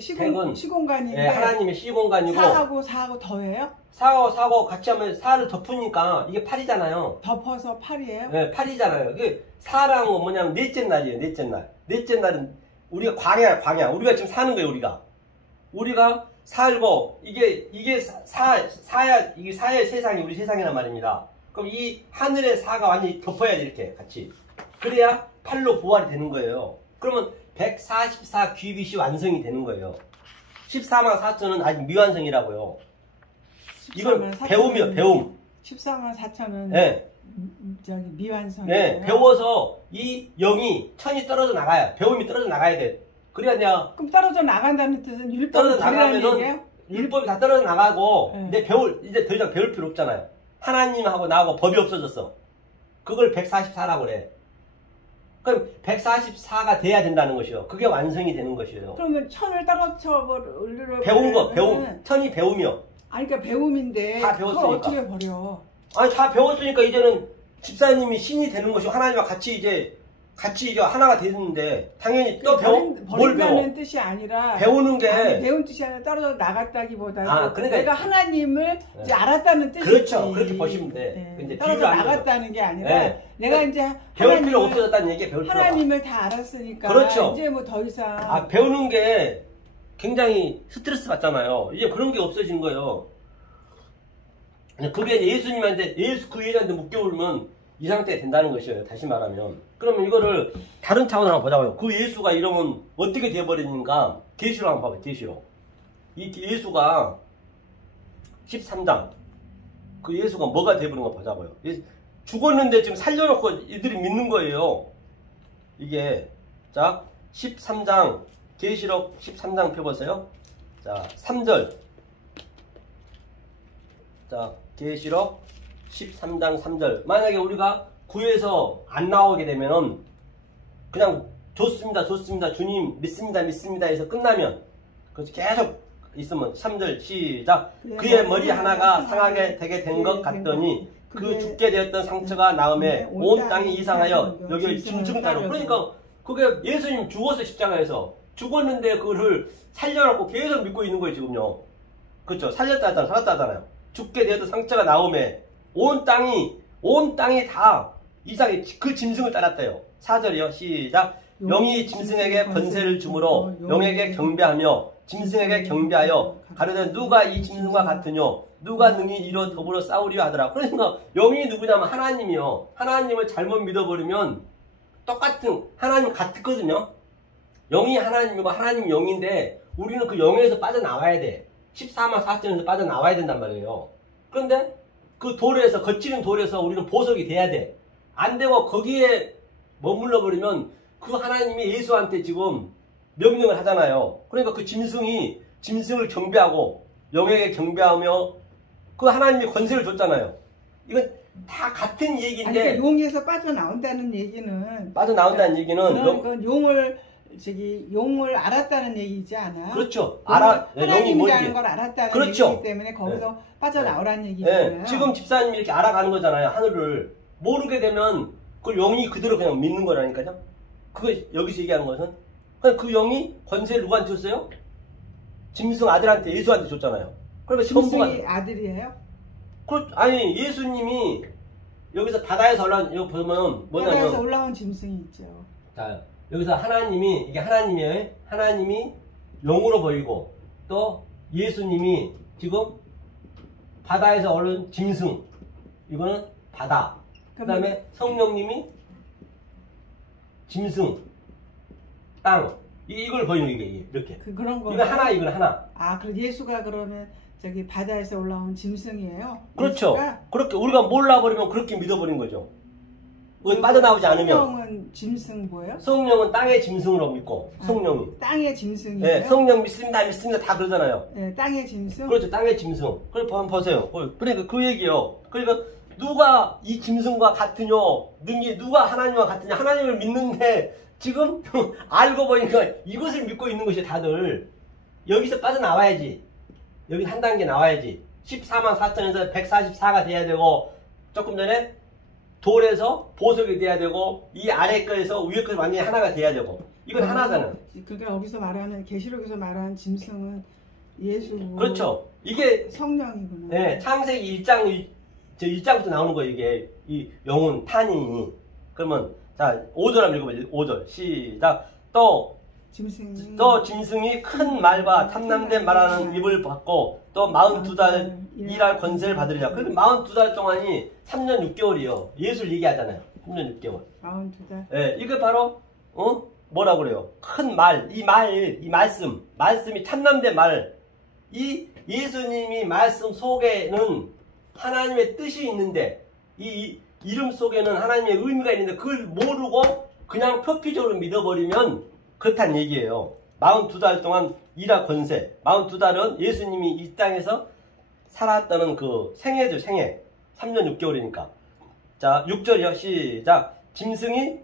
시공간인데 네, 하나님의 시공간이고 4하고 더해요? 4하고 같이 하면 4를 덮으니까 이게 8이잖아요. 덮어서 8이에요? 네, 8이잖아요. 이게 4라는 건 뭐냐면 넷째 날이에요. 넷째 날. 넷째 날은 우리가 광야. 우리가 지금 사는 거예요. 우리가 살고 이게 사야 이게 사의 세상이 우리 세상이란 말입니다. 그럼 이 하늘의 사가 완전히 덮어야 돼, 이렇게 같이. 그래야 8로 부활이 되는 거예요. 그러면 144 큐빗이 완성이 되는 거예요. 14만 4천은 아직 미완성이라고요. 이건 배움이요, 배움. 14만 4천은 네. 저기 미완성. 네, 배워서 이 영이 천이 떨어져 나가야, 배움이 떨어져 나가야 돼. 그래야 내가. 그럼 떨어져 나간다는 뜻은 율법이 떨어져 버리라는 나가면은 얘기예요? 율법이 다 떨어져 나가고, 네. 이제 더 이상 배울 필요 없잖아요. 하나님하고 나하고 법이 없어졌어. 그걸 144라고 그래. 그럼 144가 돼야 된다는 것이요. 그게 완성이 되는 것이에요. 그러면 천을 떨어져 버리려 배운 거, 배움. 천이 배움이요. 아니 그러니까 배움인데 다 배웠으니까. 그걸 어떻게 버려? 아니, 다 배웠으니까 이제는 집사님이 신이 되는 것이고, 하나님과 같이 이제 하나가 되는데, 당연히 또 뭘 배워? 버린다는 뜻이 아니라 배우는 게. 아니, 배운 뜻이 아니라 떨어져 나갔다기보다 그러니까 내가 하나님을 이제 알았다는 뜻이지. 그렇죠. 그렇게 보시면 돼. 네. 이제 떨어져 나갔다는 게 아니라 네. 내가 이제 배울 필요 없어졌다는 얘기에 배울 필요가. 하나님을 다 알았으니까. 그렇죠. 이제 뭐 더 이상. 배우는 게 굉장히 스트레스 받잖아요. 이제 그런 게 없어진 거예요. 그게 예수님한테, 그 여자한테 묶여오면 이 상태가 된다는 것이에요. 다시 말하면. 그러면 이거를 다른 차원으로 한번 보자고요. 그 예수가 이러면 어떻게 되어버리는가? 계시록 한번 봐봐요. 계시록. 이 예수가 13장. 그 예수가 뭐가 되어버리는 거 보자고요. 죽었는데 지금 살려놓고 이들이 믿는 거예요. 이게. 자, 13장. 계시록 13장 펴보세요. 자, 3절. 자, 계시록 13장 3절. 만약에 우리가 구에서 안 나오게 되면은 그냥 좋습니다, 좋습니다, 주님 믿습니다, 믿습니다 해서 끝나면 계속 있으면 3절 시작. 그의 머리 하나가 상하게 되게 된 것 같더니 그 죽게 되었던 상처가 나음에 온 땅이 이상하여 여기를 짐승 따로. 그러니까 그게 예수님 죽어서 십자가에서 죽었는데 그거를 살려놓고 계속 믿고 있는 거예요 지금요. 그렇죠. 살렸다 하잖아요. 살았다 하잖아요. 죽게 되었던 상처가 나오매 온 땅이 다 이상해. 그 짐승을 따랐대요. 4절이요. 시작. 영이 짐승에게 권세를 주므로 영에게 경배하며 짐승에게 경배하여 가르되 누가 이 짐승과 같으뇨 누가 능히 이로 더불어 싸우려 하더라. 그러니까 영이 누구냐면 하나님이요. 하나님을 잘못 믿어버리면 똑같은 하나님 같거든요. 영이 하나님이고 하나님이 영인데 우리는 그 영에서 빠져나와야 돼. 14만 4천에서 빠져나와야 된단 말이에요. 그런데 그 돌에서, 거칠은 돌에서 우리는 보석이 돼야 돼. 안 되고 거기에 머물러 버리면 그 하나님이 예수한테 지금 명령을 하잖아요. 그러니까 그 짐승을 경배하고 영에게 경배하며 그 하나님이 권세를 줬잖아요. 이건 다 같은 얘기인데. 아니, 그러니까 용에서 빠져나온다는 얘기는. 빠져나온다는 얘기는. 그건 용을 알았다는 얘기지 않아? 그렇죠. 하나님이라는 걸 알았다는 그렇죠. 얘기이기 때문에 거기서 빠져나오라는 얘기잖아요. 지금 집사님이 이렇게 알아가는 거잖아요. 하늘을. 모르게 되면 그 영이 그대로 그냥 믿는 거라니까요. 그게 여기서 얘기하는 것은. 그 영이 권세를 누구한테 줬어요? 짐승 아들한테, 예수한테 줬잖아요. 그러니까 짐승이 아들이에요? 아니, 예수님이 여기서 바다에서 올라온, 이거 보면 뭐냐면. 바다에서 올라온 짐승이 있죠. 자, 여기서 이게 하나님이에요. 하나님이 영으로 보이고, 또 예수님이 지금 바다에서 올라온 짐승. 이거는 바다. 그 다음에 성령님이 짐승, 땅. 이걸 보이는 이게 이렇게. 그런 거. 이건 하나, 이건 하나. 아, 그럼 예수가 그러면 저기 바다에서 올라온 짐승이에요? 그렇죠. 예수가? 그렇게 우리가 몰라버리면 그렇게 믿어버린 거죠. 빠져나오지 않으면. 성령은 짐승 뭐예요? 성령은 땅의 짐승으로 믿고, 성령이. 땅의 짐승이에요? 네, 성령 믿습니다 다 그러잖아요. 네, 땅의 짐승? 그렇죠, 땅의 짐승. 그걸 한번 보세요. 그러니까 그 얘기요. 그러니까 누가 이 짐승과 같으뇨? 누가 하나님과 같으냐? 하나님을 믿는데 지금 알고 보니까 이것을 믿고 있는 것이 다들. 여기서 빠져나와야지. 여기 한 단계 나와야지. 14만 4천에서 144가 돼야 되고, 조금 전에 돌에서 보석이 돼야 되고, 이 아래 거에서 위에 거에서 완전히 하나가 돼야 되고. 이건 하나잖아요. 그러니까 여기서 말하는, 계시록에서 말하는 짐승은 예수고. 그렇죠. 이게 성령이구나. 네, 창세기 1장부터 나오는 거예요. 이게 이 영혼 탄이. 그러면 자 5절 한번 읽어보죠. 5절 시작. 또 또 짐승이 큰 말과 탐남된 말하는 입을 받고 또 42달 일할 권세를 받으리라. 그럼 42달 동안이 3년 6개월이요. 예수를 얘기하잖아요. 3년 6개월. 42달. 예, 이게 바로 뭐라고 그래요? 큰 말, 이 말씀이 탐남된 말. 이 예수님이 말씀 속에는 하나님의 뜻이 있는데 이 이름 속에는 하나님의 의미가 있는데 그걸 모르고 그냥 표피적으로 믿어버리면 그렇다는 얘기예요. 42달 동안 일할 권세. 42달은 예수님이 이 땅에서 살았다는 그 생애죠, 생애. 3년 6개월이니까. 자, 6절이요. 시작. 짐승이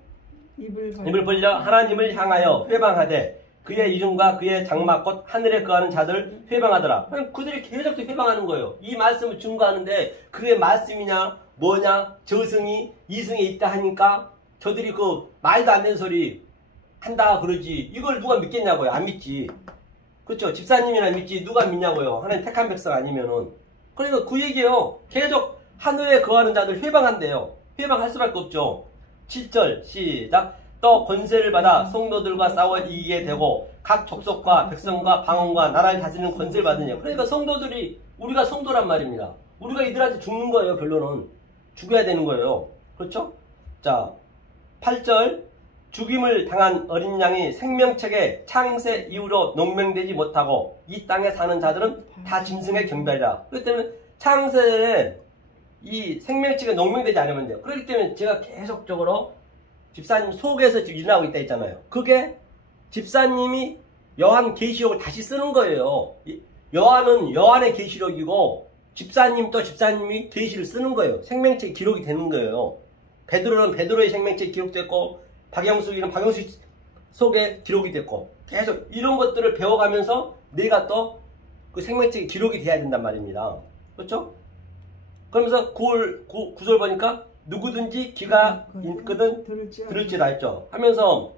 입을 벌려 하나님을 향하여 회방하되 그의 이름과 그의 장막 곧 하늘에 거하는 자들 회방하더라. 그들이 계속 회방하는 거예요. 이 말씀을 증거하는데 그게 말씀이냐 뭐냐 저승이 이승에 있다 하니까 저들이 그 말도 안 되는 소리 한다 그러지. 이걸 누가 믿겠냐고요. 안 믿지. 그렇죠. 집사님이나 믿지 누가 믿냐고요. 하나님 택한 백성 아니면은. 그러니까 그 얘기예요. 계속 하늘에 거하는 자들 회방한대요. 회방할 수밖에 없죠. 7절 시작. 또 권세를 받아 성도들과 싸워 이기게 되고 각 족속과 백성과 방언과 나라를 다스리는 권세를 받으냐. 그러니까 성도들이 우리가 성도란 말입니다. 우리가 이들한테 죽는 거예요. 결론은 죽여야 되는 거예요. 그렇죠? 자 8절 죽임을 당한 어린 양이 생명책에 창세 이후로 농명되지 못하고 이 땅에 사는 자들은 다 짐승의 경배이라. 그렇기 때문에 창세에 이 생명책에 농명되지 않으면 돼요. 그렇기 때문에 제가 계속적으로 집사님 속에서 지금 일어나고 있다 했잖아요. 그게 집사님이 요한 계시록을 다시 쓰는 거예요. 요한은 요한의 계시록이고 집사님 또 집사님이 계시를 쓰는 거예요. 생명책 기록이 되는 거예요. 베드로는 베드로의 생명책 기록됐고 박영숙이는 박영숙 속에 기록이 됐고 계속 이런 것들을 배워가면서 내가 또 그 생명책에 기록이 돼야 된단 말입니다. 그렇죠? 그러면서 9절 보니까 누구든지 귀가 있거든 들을지다 했죠. 하면서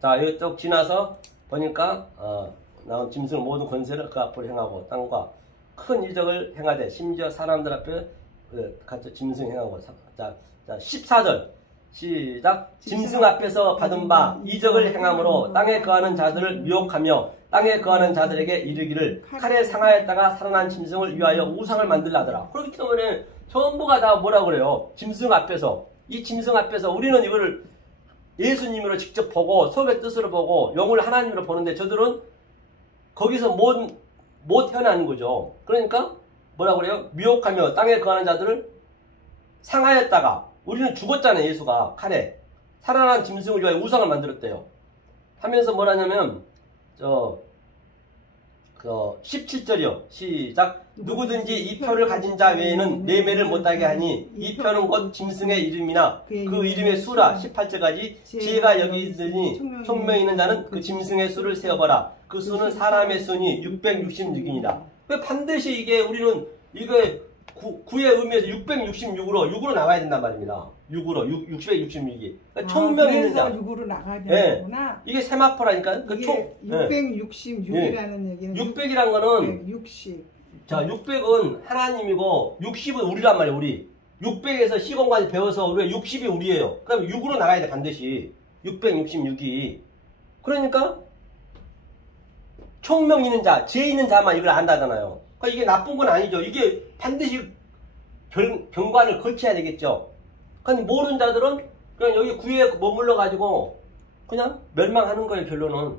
자 여기 쭉 지나서 보니까 나온 짐승 모든 권세를 그 앞으로 행하고 땅과 큰 이적을 행하되 심지어 사람들 앞에 같이 짐승 행하고. 자 14절 시작. 짐승 앞에서 받은 바 이적을 행함으로 땅에 거하는 자들을 미혹하며 땅에 거하는 자들에게 이르기를 칼에 상하였다가 살아난 짐승을 위하여 우상을 만들라더라. 그렇기 때문에 전부가 다 뭐라 그래요? 짐승 앞에서. 이 짐승 앞에서 우리는 이걸 예수님으로 직접 보고 속의 뜻으로 보고 영을 하나님으로 보는데 저들은 거기서 못 태어나는 거죠. 그러니까 뭐라 그래요? 미혹하며 땅에 거하는 자들을 상하였다가 우리는 죽었잖아요. 예수가 칼에 살아난 짐승을 위하여 우상을 만들었대요. 하면서 뭐라냐면 17절이요. 시작. 누구든지 이 표를 가진 자 외에는 매매를 못하게 하니 이 표는 곧 짐승의 이름이나 그 이름의 수라. 18절까지 지혜가 여기 있으니 총명이 있는 자는 그 짐승의 수를 세어봐라. 그 수는 사람의 수니 666이니라. 반드시 이게 우리는 이게 구의 의미에서 666으로 6으로 나가야 된단 말입니다. 6으로 666이. 그러니까 총명 있는 자. 6으로 나가야 되는구나. 이게 세마포라니까. 이게 666이라는 얘기는 600이란 거는 60. 자 600은 하나님이고 60은 우리란 말이에요. 우리 600에서 시공까지 배워서 우리가 60이 우리예요. 그럼 6으로 나가야 돼 반드시. 666이. 그러니까 총명 있는 자, 지혜 있는 자만 이걸 안다잖아요. 그러니까 이게 나쁜 건 아니죠. 이게 반드시 경관을 거쳐야 되겠죠. 그러니까 모르는 자들은 그냥 여기 구에 머물러 가지고 그냥 멸망하는 거예요. 결론은.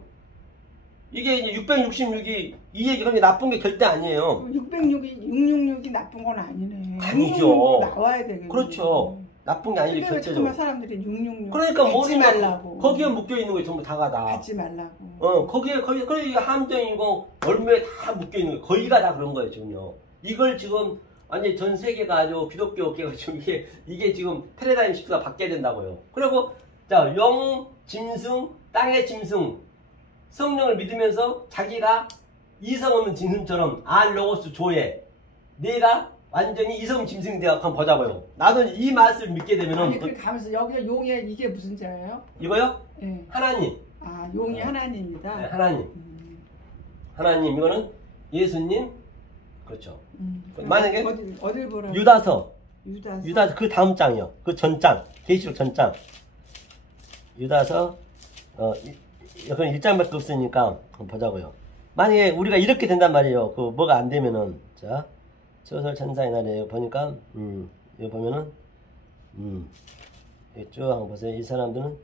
이게 이제 666이 이 얘기가 나쁜 게 절대 아니에요. 666이 나쁜 건 아니네. 아니죠. 나와야 되겠네. 그렇죠. 나쁜 게 아니죠. 결제적으로 사람들이 666 그러니까 받지 말라고. 거기에 묶여 있는 거예요. 전부 다가 다. 받지 말라고. 거기에 함정이고 얼마에 다 묶여 있는 거예요. 거기가 다 그런 거예요. 지금요. 이걸 지금 완전 전 세계가 아주 기독교 업계가 지금 이게 지금 패러다임 시프트가 바뀌어야 된다고요. 그리고 자 영, 짐승, 땅의 짐승, 성령을 믿으면서 자기가 이성 없는 짐승처럼 알로고스 조에 내가 완전히 이성 짐승이 되어 한번 보자고요. 나도 이 말씀을 믿게 되면은. 아니, 그렇게 가면서 여기가 용의 이게 무슨 자예요? 이거요? 네. 하나님. 아, 용이 하나님이다. 네, 하나님. 하나님, 이거는 예수님. 그렇죠. 만약에 어딜 보라고? 유다서 유다서 그 다음 장이요. 그 전장. 계시록 전장. 유다서 그건 1장밖에 없으니까 한번 보자고요. 만약에 우리가 이렇게 된단 말이에요. 그 뭐가 안 되면은 자 저설 천사의 날에 보니까 여기 보면은 쭉 한번 보세요. 이 사람들은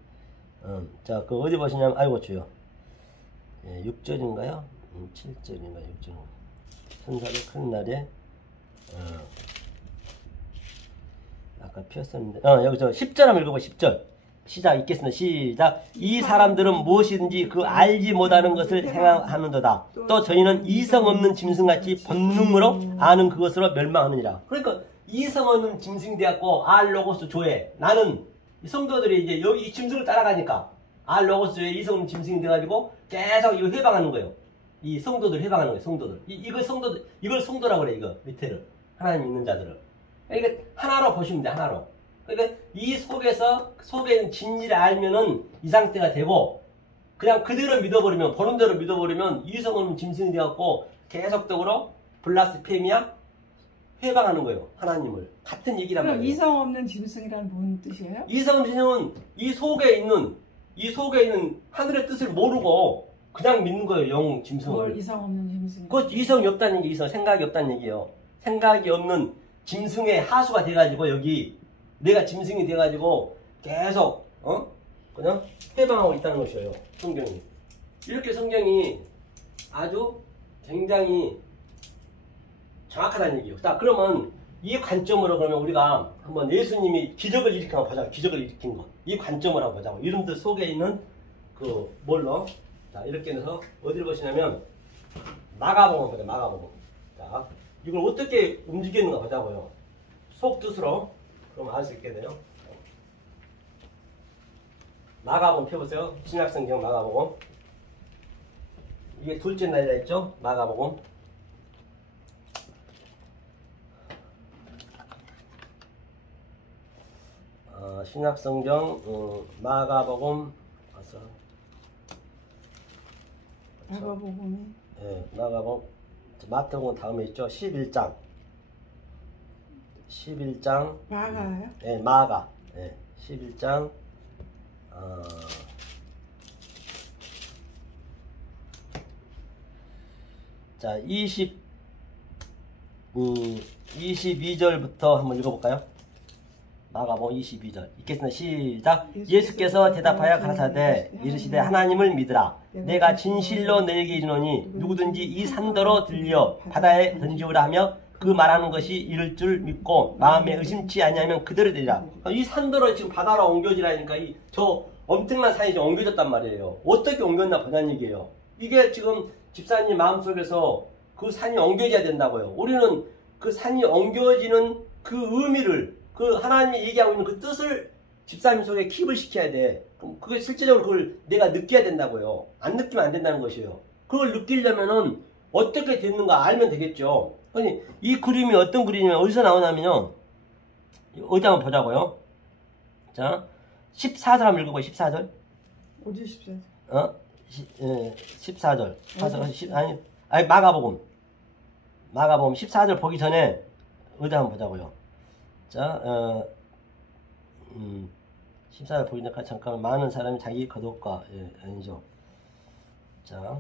자 그 어디 보시냐면 아이고 주요 6절인가요? 7절인가요? 6절 천사를 큰 날에 아까 피었었는데 여기 저 10절 한번 읽어봐. 10절 시작 읽겠습니다. 시작. 이 사람들은 무엇이든지 그 알지 못하는 것을 행하는도다. 또 저희는 이성 없는 짐승같이 본능으로 아는 그것으로 멸망하느니라. 그러니까 이성 없는 짐승이 되었고 알로고스 조에 나는 성도들이 이제 여기 이 짐승을 따라가니까 알로고스 조에 이성 없는 짐승이 돼가지고 계속 이거 해방하는 거예요. 이 성도들 해방하는 거예요. 성도들 이걸 성도들 이걸 성도라고 그래. 이거 밑에를 하나님 믿는 자들을 그러니까 하나로 보시면 돼. 하나로. 그러니까 이 속에 있는 진리를 알면은 이 상태가 되고 그냥 그대로 믿어버리면 보는 대로 믿어버리면 이성 없는 짐승이 되었고 계속적으로 블라스페미아 회방하는 거예요. 하나님을 같은 얘기란 그럼 말이에요. 이성 없는 짐승이란 뭔 뜻이에요? 이성 없는 짐승은 이 속에 있는 하늘의 뜻을 모르고 그냥 믿는 거예요. 영 짐승을. 뭘 이성 없는 짐승? 그 이성이 없다는 얘기, 생각이 없다는 얘기예요. 생각이 없는 짐승의 하수가 돼가지고 여기 내가 짐승이 돼가지고 계속 그냥 해방하고 있다는 것이에요. 성경이. 이렇게 성경이 아주 굉장히 정확하다는 얘기예요. 자, 그러면 이 관점으로 그러면 우리가 한번 예수님이 기적을 일으킨 거 보자고. 기적을 일으킨 거. 이 관점으로 한번 보자고. 이름들 속에 있는 그 뭘로? 자, 이렇게 해서 어디를 보시냐면 마가복음 보자. 마가복음. 자, 이걸 어떻게 움직이는가 보자고요. 속 뜻으로. 그럼 알 수 있겠네요. 마가복음 펴보세요. 신약성경 마가복음. 이게 둘째 날이라 했죠? 마가복음. 신약성경 마가복음 봤어? 마가복음이? 네, 마가복음. 마태복음 다음에 있죠? 11장. 11장. 마가요? 네, 마가. 네, 11장. 자, 22절부터 한번 읽어볼까요? 마가복음 22절. 읽겠습니다. 시작. 예수께서 대답하여 가라사대 이르시되 하나님을 믿으라. 내가 진실로 너에게 이르노니 누구든지 이 산더러 들려 바다에 던지우라 하며 그 말하는 것이 이를 줄 믿고 마음에 의심치 아니하면 그대로 되리라. 이 산더러 지금 바다로 옮겨지라니까 저 엄청난 산이 좀 옮겨졌단 말이에요. 어떻게 옮겼나 보자는 얘기예요. 이게 지금 집사님 마음속에서 그 산이 옮겨져야 된다고요. 우리는 그 산이 옮겨지는 그 의미를 그 하나님이 얘기하고 있는 그 뜻을 집사님 속에 킵을 시켜야 돼. 그럼 그게 실제적으로 그걸 내가 느껴야 된다고요. 안 느끼면 안 된다는 것이에요. 그걸 느끼려면은 어떻게 됐는가 알면 되겠죠. 아니, 이 그림이 어떤 그림이면 어디서 나오냐면요. 어디 한번 보자고요. 자, 14절 한번 읽어봐요. 14절. 어디 14절? 14절. 아니, 마가복음 14절 보기 전에 어디 한번 보자고요. 자, 14절 보기 전에 잠깐 많은 사람이 자기 거독과 아니죠. 자,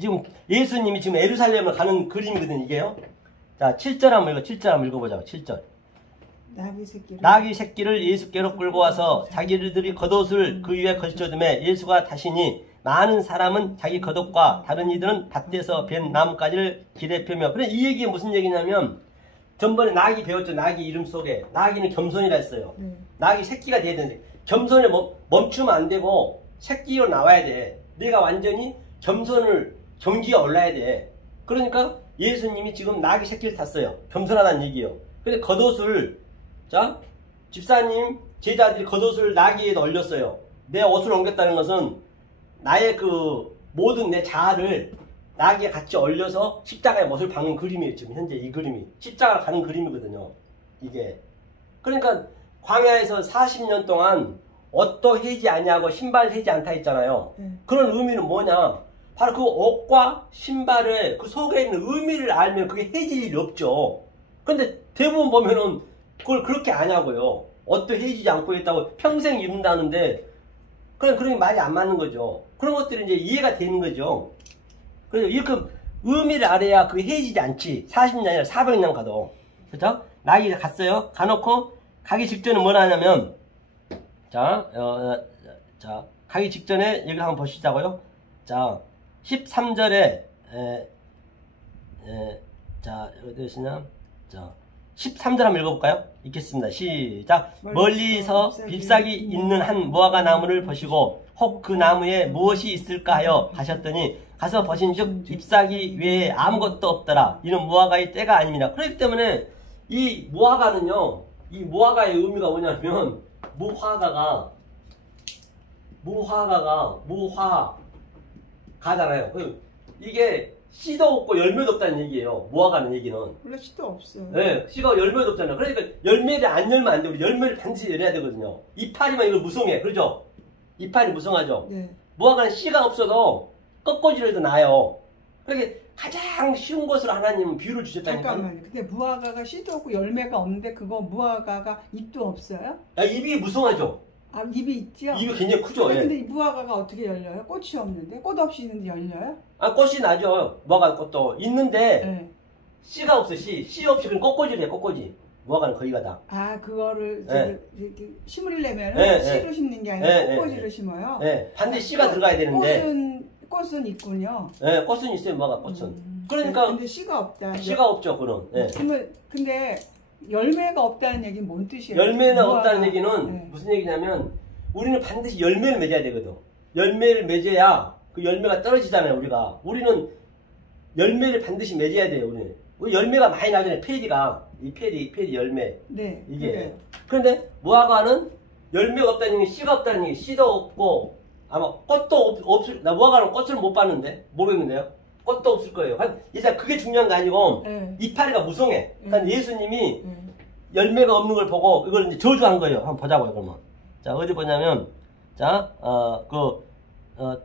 지금 예수님이 지금 예루살렘을 가는 그림이거든 이게요. 자, 7절 한번 7절 한번 읽어보자고. 7절. 나귀 새끼를 예수께로 끌고 와서 자기들이 겉옷을 그 위에 걸쳐두매 예수가 타시니 많은 사람은 자기 겉옷과 다른 이들은 밭에서 벤 나뭇가지를 길에 펴며. 그래, 이 얘기가 무슨 얘기냐면 전번에 나귀 배웠죠. 나귀 이름 속에 나귀는 겸손이라 했어요. 나귀 새끼가 돼야 되는데 겸손을 멈추면 안 되고 새끼로 나와야 돼. 내가 완전히 겸손을 경지에 올라야 돼. 그러니까 예수님이 지금 나귀 새끼를 탔어요. 겸손하다는 얘기예요. 근데 겉옷을 자 집사님 제자들이 겉옷을 나귀에다 올렸어요. 내 옷을 옮겼다는 것은 나의 그 모든 내 자아를 나귀에 같이 올려서 십자가에 못을 박는 그림이에요. 지금 현재 이 그림이 십자가를 가는 그림이거든요. 이게 그러니까 광야에서 40년 동안 옷도 해지 아니하고 신발 해지 않다 했잖아요. 그런 의미는 뭐냐? 바로 그 옷과 신발의 그 속에 있는 의미를 알면 그게 해질 일이 없죠. 근데 대부분 보면은 그걸 그렇게 아냐고요. 옷도 해지지 않고 있다고 평생 입는다는데 그런 말이 안 맞는 거죠. 그런 것들이 이제 이해가 되는 거죠. 그래서 이렇게 의미를 알아야 그게 해지지 않지. 40년 아니라 400년 가도. 그죠? 나이 갔어요. 가놓고 가기 직전에 뭘 하냐면, 자, 가기 직전에 얘기를 한번 보시자고요. 자, 13절에, 자, 어디시냐? 자, 13절 한번 읽어볼까요? 읽겠습니다. 시작. 멀리서 잎사귀 있는 한 무화과 나무를 보시고 혹 그 나무에 무엇이 있을까 하여 가셨더니 가서 보신즉 잎사귀 외에 아무것도 없더라. 이는 무화과의 때가 아닙니다. 그렇기 때문에 이 무화과는요, 이 무화과의 의미가 뭐냐면 무화과잖아요. 이게 씨도 없고 열매도 없다는 얘기예요. 무화과는 얘기는. 원래 씨도 없어요. 네, 씨가 열매도 없잖아요. 그러니까 열매를 안 열면 안 되고 열매를 반드시 열어야 되거든요. 이파리만 이걸 무성해. 그렇죠? 이파리 무성하죠? 네. 무화과는 씨가 없어도 꺾어지로 해도 나요. 그러니까 가장 쉬운 것으로 하나님은 비유를 주셨다니까요. 잠깐만요. 근데 무화과가 씨도 없고 열매가 없는데 그거 무화과가 잎도 없어요? 아, 입이 무성하죠? 아, 잎이 있죠? 입이 굉장히 크죠? 근데 예. 이 무화과가 어떻게 열려요? 꽃이 없는데? 꽃 없이 있는데 열려요? 아, 꽃이 나죠. 무화과 꽃도 있는데 네. 씨가 없어. 씨 없이 그냥 꺾어지래. 꺾어지. 무화과는 거기가 다. 아, 그거를 네. 이렇게 심으려면 네, 씨로 네. 심는 게 아니라 네, 꽃꽂이로 네. 심어요? 네, 반드시 씨가 들어가야 되는데. 꽃은 있군요. 네, 꽃은 있어요. 무화과 꽃은. 그러니까 근데 씨가 없다. 씨가 없죠. 그럼. 네. 근데 열매가 없다는 얘기는 뭔 뜻이에요? 열매는 무화과. 없다는 얘기는 네. 무슨 얘기냐면 우리는 반드시 열매를 맺어야 되거든. 열매를 맺어야 그 열매가 떨어지잖아요. 우리는 열매를 반드시 맺어야 돼요. 우리 열매가 많이 나잖아요. 이 페리 열매. 네. 이게. 그래요. 그런데 무화과는 열매가 없다는 얘기, 씨가 없다는 얘기, 씨도 없고 아마 꽃도 없을. 나 무화과는 꽃을 못 봤는데 모르겠는데요. 꽃도 없을 거예요. 이제 그게 중요한 게 아니고 네. 이파리가 무성해. 그러니까 예수님이 네. 열매가 없는 걸 보고 이걸 이제 저주한 거예요. 한번 보자고요. 그러면 자 어디 보냐면 자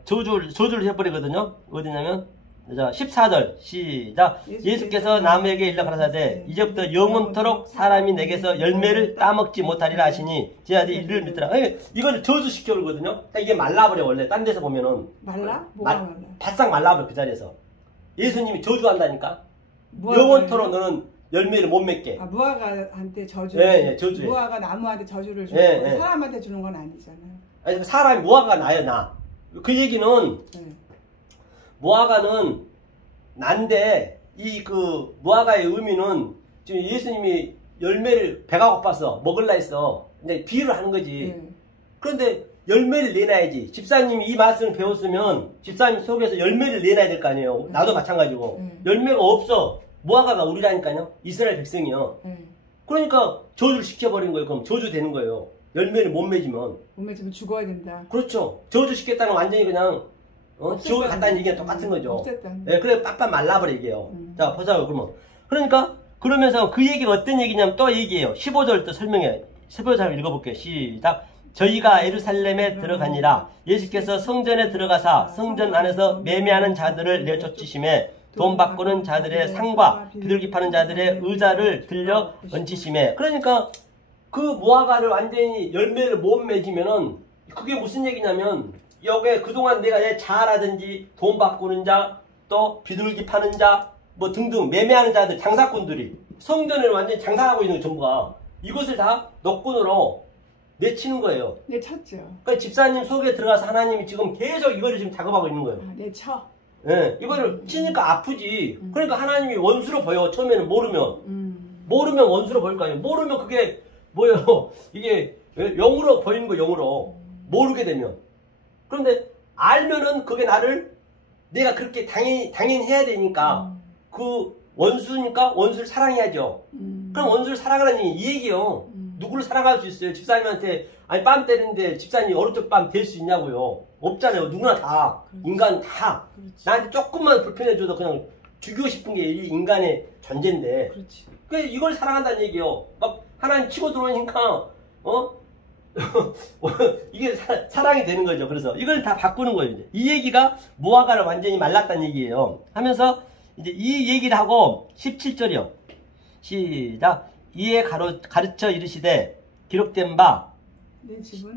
저주를 해버리거든요. 어디냐면 자 14절 시작. 예수께서 나무에게 일러 가라사대 이제부터 영원토록 사람이 내게서 열매를 따먹지 못하리라 하시니 제 아들이 이를 믿더라. 이거를 저주시켜 버리거든요. 그러니까 이게 말라버려. 원래 딴 데서 보면은 말라? 뭐가 말라? 바싹 말라버려. 그 자리에서 예수님이 저주한다니까. 영원토록 너는 열매를 못 맺게. 아, 무화과한테 저주. 예, 저주해. 무화과 나무한테 저주를 주는 예, 거 예. 사람한테 주는 건 아니잖아요. 아니 사람이 무화과가 나요. 나. 그 얘기는 네. 무화과는 난데 이 그 무화과의 의미는 지금 예수님이 열매를 배가 고파서 먹을라 했어. 근데 비유를 하는 거지. 네. 그런데 열매를 내놔야지. 집사님이 이 말씀을 배웠으면 집사님 속에서 열매를 내놔야 될 거 아니에요. 나도 마찬가지고. 열매가 없어. 무화과가 우리라니까요. 이스라엘 백성이요. 그러니까 저주를 시켜버린 거예요. 그럼 저주 되는 거예요. 열매를 못 맺으면. 못 맺으면 죽어야 된다. 그렇죠. 저주 시켰다는 건 완전히 그냥 지옥에 갔다는 얘기가 똑같은 거죠. 네, 그래 빡빡 말라버려 얘기해요. 자 보자고 그러면. 그러니까 그러면서 그 얘기가 어떤 얘기냐면 또 얘기해요. 15절 또 설명해. 15절 한번 읽어볼게요. 시작. 저희가 예루살렘에 들어가니라. 예수께서 성전에 들어가사 성전 안에서 매매하는 자들을 내쫓으심에 돈 바꾸는 자들의 상과 비둘기 파는 자들의 의자를 들려 얹히심에. 그러니까 그 무화과를 완전히 열매를 못 맺으면은 그게 무슨 얘기냐면 여기에 그동안 내가 내 자라든지 돈 바꾸는 자, 또 비둘기 파는 자, 뭐 등등 매매하는 자들, 장사꾼들이 성전을 완전히 장사하고 있는 전부가 이것을 다 너꾼으로 내치는 거예요. 내쳤죠. 그러니까 집사님 속에 들어가서 하나님이 지금 계속 이거를 지금 작업하고 있는 거예요. 아, 내쳐. 예, 이거를 치니까 아프지. 그러니까 하나님이 원수로 보여. 처음에는 모르면 원수로 보일 거 아니에요. 모르면 그게 뭐예요? 이게 영으로 보이는 거 영으로 모르게 되면. 그런데 알면은 그게 나를 내가 그렇게 당연히 해야 되니까 그 원수니까 원수를 사랑해야죠. 그럼 원수를 사랑하라는 이 얘기요. 누구를 사랑할 수 있어요? 집사님한테 아니 뺨 때리는데 집사님이 오른쪽 뺨 댈 수 있냐고요. 없잖아요. 누구나 다. 그렇지. 인간 다. 그렇지. 나한테 조금만 불편해줘도 그냥 죽이고 싶은 게 이 인간의 존재인데. 그렇지. 그래서 이걸 사랑한다는 얘기요. 막 하나님 치고 들어오니까 이게 사랑이 되는 거죠. 그래서 이걸 다 바꾸는 거예요. 이제. 이 얘기가 무화과를 완전히 말랐다는 얘기예요. 하면서 이제 이 얘기를 하고 17절이요. 시작. 이에 가르쳐 이르시되 기록된 바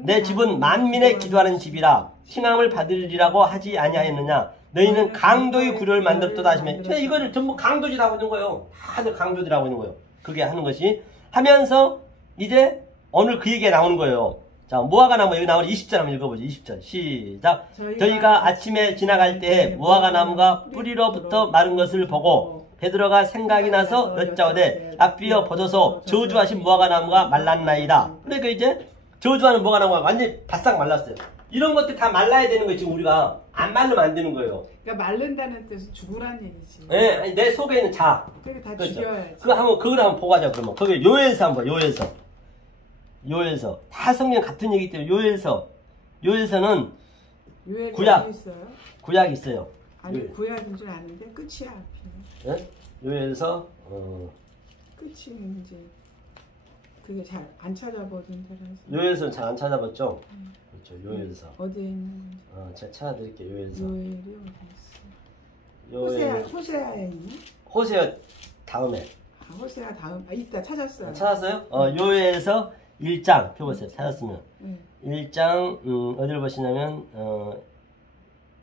내 집은 만민의 기도하는 집이라 칭함을 받으리라고 하지 아니하였느냐. 너희는 강도의 구려를 만들었다 하시면 이거를 전부 강도질하고 있는 거예요. 다들 강도질하고 있는 거예요. 그게 하는 것이 하면서 이제 오늘 그 얘기가 나오는 거예요. 자, 무화과 나무 여기 나오는 20절 한번 읽어보죠. 20절 시작. 저희가 아침에 지나갈 때 무화과 나무가 뿌리로부터 마른 것을 보고 베드로가 생각이 나서 여짜오되 랍비여 보소서 저주하신 무화과 나무가 말랐나이다. 그러니까 이제 저주하는 무화과 나무가 완전히 바싹 말랐어요. 이런 것들 다 말라야 되는 거예요. 지금 우리가 안 말르면 안 되는 거예요. 그러니까 말른다는 뜻은 죽으라는 얘기지. 네, 아니, 내 속에 있는 자. 그게 다 그렇죠. 죽여야지. 그걸 한번 보고 하자 그러면. 거기 요엘서 한번 요엘서 다 성경 같은 얘기 때문에 요엘서는 구약 있어요? 구약 있어요. 아니 구약인 줄 아는데 끝이야 앞이. 네? 요엘서 끝이 이제 그게 잘 안 찾아보던데라서. 요엘서는 잘 안 찾아봤죠? 그렇죠. 요엘서. 어디에 있는 건지. 제가 찾아드릴게요. 요엘서. 요엘이 어디 있어? 호세아에 있나? 호세아 다음에. 호세아 다음. 있다 찾았어요. 찾았어요? 요엘서 1장 펴보세요. 찾았으면 1장 어디를 보시냐면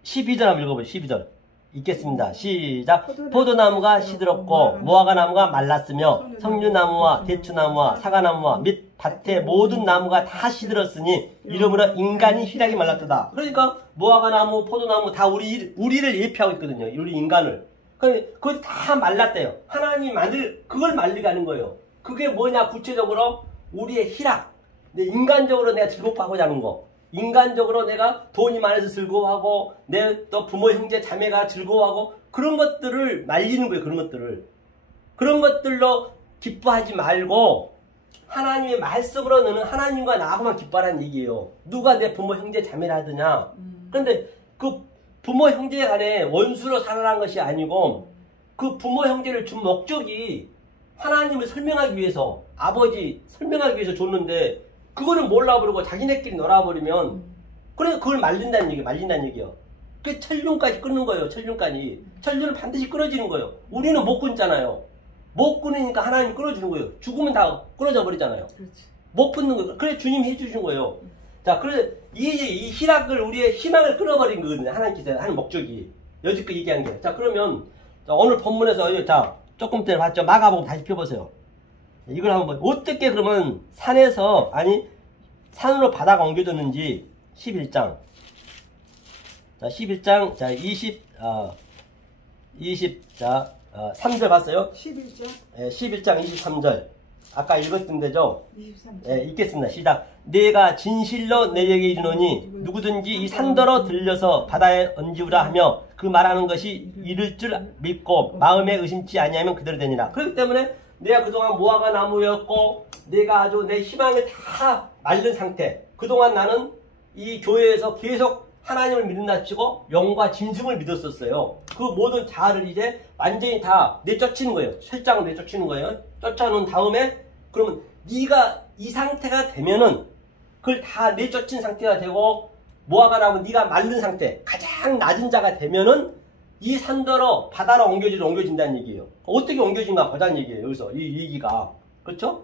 12절 한번 읽어보세요. 12절 읽겠습니다. 시작. 포도나무가 시들었고 무화과 나무가 말랐으며 석류나무와 대추나무와 사과나무와 및 밭의 모든 나무가 다 시들었으니 이러므로 인간이 희락이 말랐도다. 그러니까 무화과 나무, 포도나무 다 우리를 예표하고 있거든요. 우리 인간을. 그거 다 말랐대요. 하나님 그걸 말리게 하는 거예요. 그게 뭐냐 구체적으로 우리의 희락. 인간적으로 내가 즐겁하고자 하는 거. 인간적으로 내가 돈이 많아서 즐거워하고 내 또 부모 형제 자매가 즐거워하고 그런 것들을 말리는 거예요. 그런 것들로 기뻐하지 말고 하나님의 말씀으로 너는 하나님과 나하고만 기뻐하라는 얘기예요. 누가 내 부모 형제 자매를 하느냐. 그런데 그 부모 형제 간에 원수로 살아난 것이 아니고 그 부모 형제를 준 목적이 하나님을 설명하기 위해서 아버지 설명하기 위해서 줬는데 그거는 몰라버리고 자기네끼리 놀아버리면 그러니까 그걸 말린다는 얘기예요. 그게 천륜까지 끊는 거예요. 천륜은 반드시 끊어지는 거예요. 우리는 못 끊잖아요. 못 끊으니까 하나님이 끊어주는 거예요. 죽으면 다 끊어져 버리잖아요. 그렇지. 못 끊는 거예요. 그래 주님이 해주신 거예요. 자, 그래 이 희락을 우리의 희망을 끊어버린 거거든요. 하나님께서 하는 목적이 여지껏 얘기한 게. 자, 그러면 자, 오늘 본문에서 자 조금 전에 봤죠. 마가복음 다시 펴보세요. 이걸 한번 어떻게 그러면 산으로 바다가 옮겨졌는지 11장. 자, 11장 자 3절 봤어요? 11장? 네, 11장 23절. 아까 읽었던 데죠? 23절. 네, 읽겠습니다. 시작. 내가 진실로 내게 이르노니 누구든지 이 산더러 들려서 바다에 얹으라 하며 그 말하는 것이 이를 줄 믿고 마음에 의심치 아니하면 그대로 되니라. 그렇기 때문에 내가 그동안 무화과 나무였고 내가 아주 내 희망을 다 말른 상태. 그동안 나는 이 교회에서 계속 하나님을 믿는다 치고 영과 진심을 믿었었어요. 그 모든 자아를 이제 완전히 다 내쫓는 거예요. 실장으로 내쫓는 거예요. 쫓아놓은 다음에 그러면 네가 이 상태가 되면은 그걸 다 내쫓은 상태가 되고 무화과 나무 네가 말른 상태 가장 낮은 자가 되면은 이 산더러 바다로 옮겨진다는 얘기예요. 어떻게 옮겨진가 보자는 얘기예요. 여기서 이 얘기가. 그렇죠?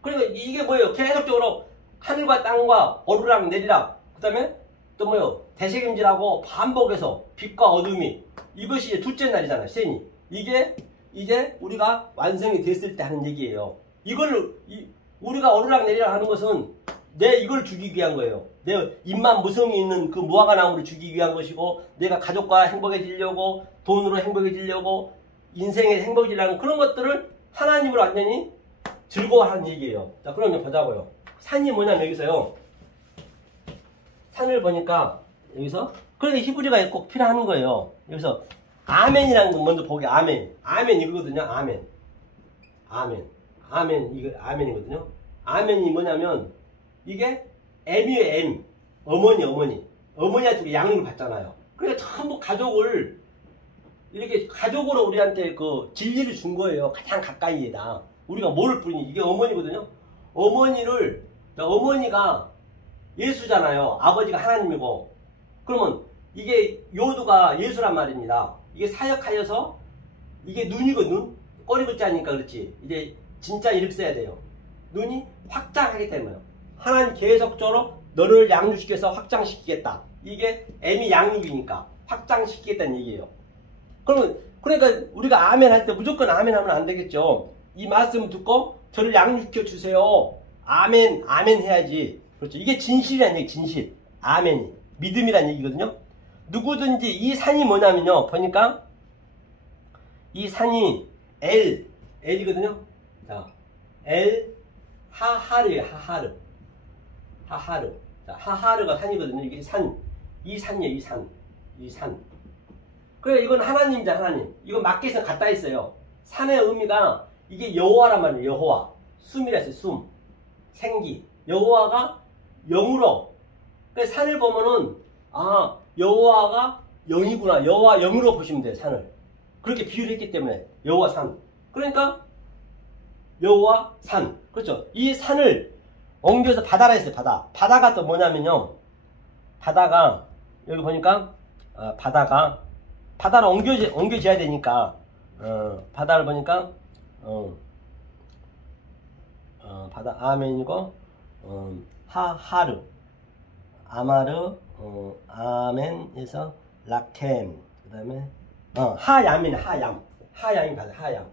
그러니까 이게 뭐예요? 계속적으로 하늘과 땅과 오르락 내리락 그 다음에 또 뭐요? 대책임질하고 반복해서 빛과 어둠이 이것이 이제 둘째 날이잖아요. 세니. 이게 이제 우리가 완성이 됐을 때 하는 얘기예요. 이걸 우리가 오르락 내리락 하는 것은 이걸 주기 위한 거예요. 내 입만 무성이 있는 그 무화과 나무를 주기 위한 것이고 내가 가족과 행복해지려고 돈으로 행복해지려고 인생에 행복해지려는 그런 것들을 하나님으로 완전히 즐거워하는 얘기예요. 자, 그러면 보자고요. 산이 뭐냐면 여기서요. 산을 보니까 여기서 그러니까 히브리가 꼭 필요한 거예요. 여기서 아멘이라는 거 먼저 보게. 아멘 이거거든요. 아멘 이거 아멘이거든요. 아멘이 뭐냐면 이게 M이에요. M. 어머니한테 양육을 받잖아요. 그러니까 전부 가족을 이렇게 가족으로 우리한테 그 진리를 준 거예요. 가장 가까이에다. 우리가 뭐를 뿌리니 이게 어머니거든요. 어머니가 예수잖아요. 아버지가 하나님이고. 그러면 이게 요두가 예수란 말입니다. 이게 사역하여서 이게 눈이고 눈 꼬리 붙자니까 그렇지. 이제 진짜 이렇게 써야 돼요. 눈이 확장하기 때문에요. 하나님 계속적으로 너를 양육시켜서 확장시키겠다. 이게 M이 양육이니까 확장시키겠다는 얘기예요. 그러니까 우리가 아멘 할 때 무조건 아멘 하면 안 되겠죠. 이 말씀 듣고 저를 양육시켜 주세요. 아멘, 아멘 해야지. 그렇죠. 이게 진실이라는 얘기, 진실. 아멘이. 믿음이라는 얘기거든요. 누구든지 이 산이 뭐냐면요. 보니까 이 산이 L이거든요. 자, L, 하하르예요, 하하르. 하하르. 자, 하하르가 산이거든요. 이게 산. 이 산이에요, 이 산. 이 산. 그래, 이건 하나님이죠, 하나님. 이건 마켓에서 갖다 했어요. 산의 의미가 이게 여호와란 말이에요, 여호와. 숨이라 했어요, 숨. 생기. 여호와가 영으로. 그래서 산을 보면은, 아, 여호와가 영이구나. 여호와 영으로 보시면 돼요, 산을. 그렇게 비유를 했기 때문에. 여호와 산. 그러니까, 여호와 산. 그렇죠. 이 산을 옮겨서 바다라 했어요, 바다. 바다가 또 뭐냐면요. 바다가, 여기 보니까, 바다를 옮겨져야 되니까, 바다를 보니까, 바다, 아멘이고, 하하르, 아마르, 아멘에서, 라켄, 그 다음에, 하얌이네, 하얌. 하얌이 바다, 하얌.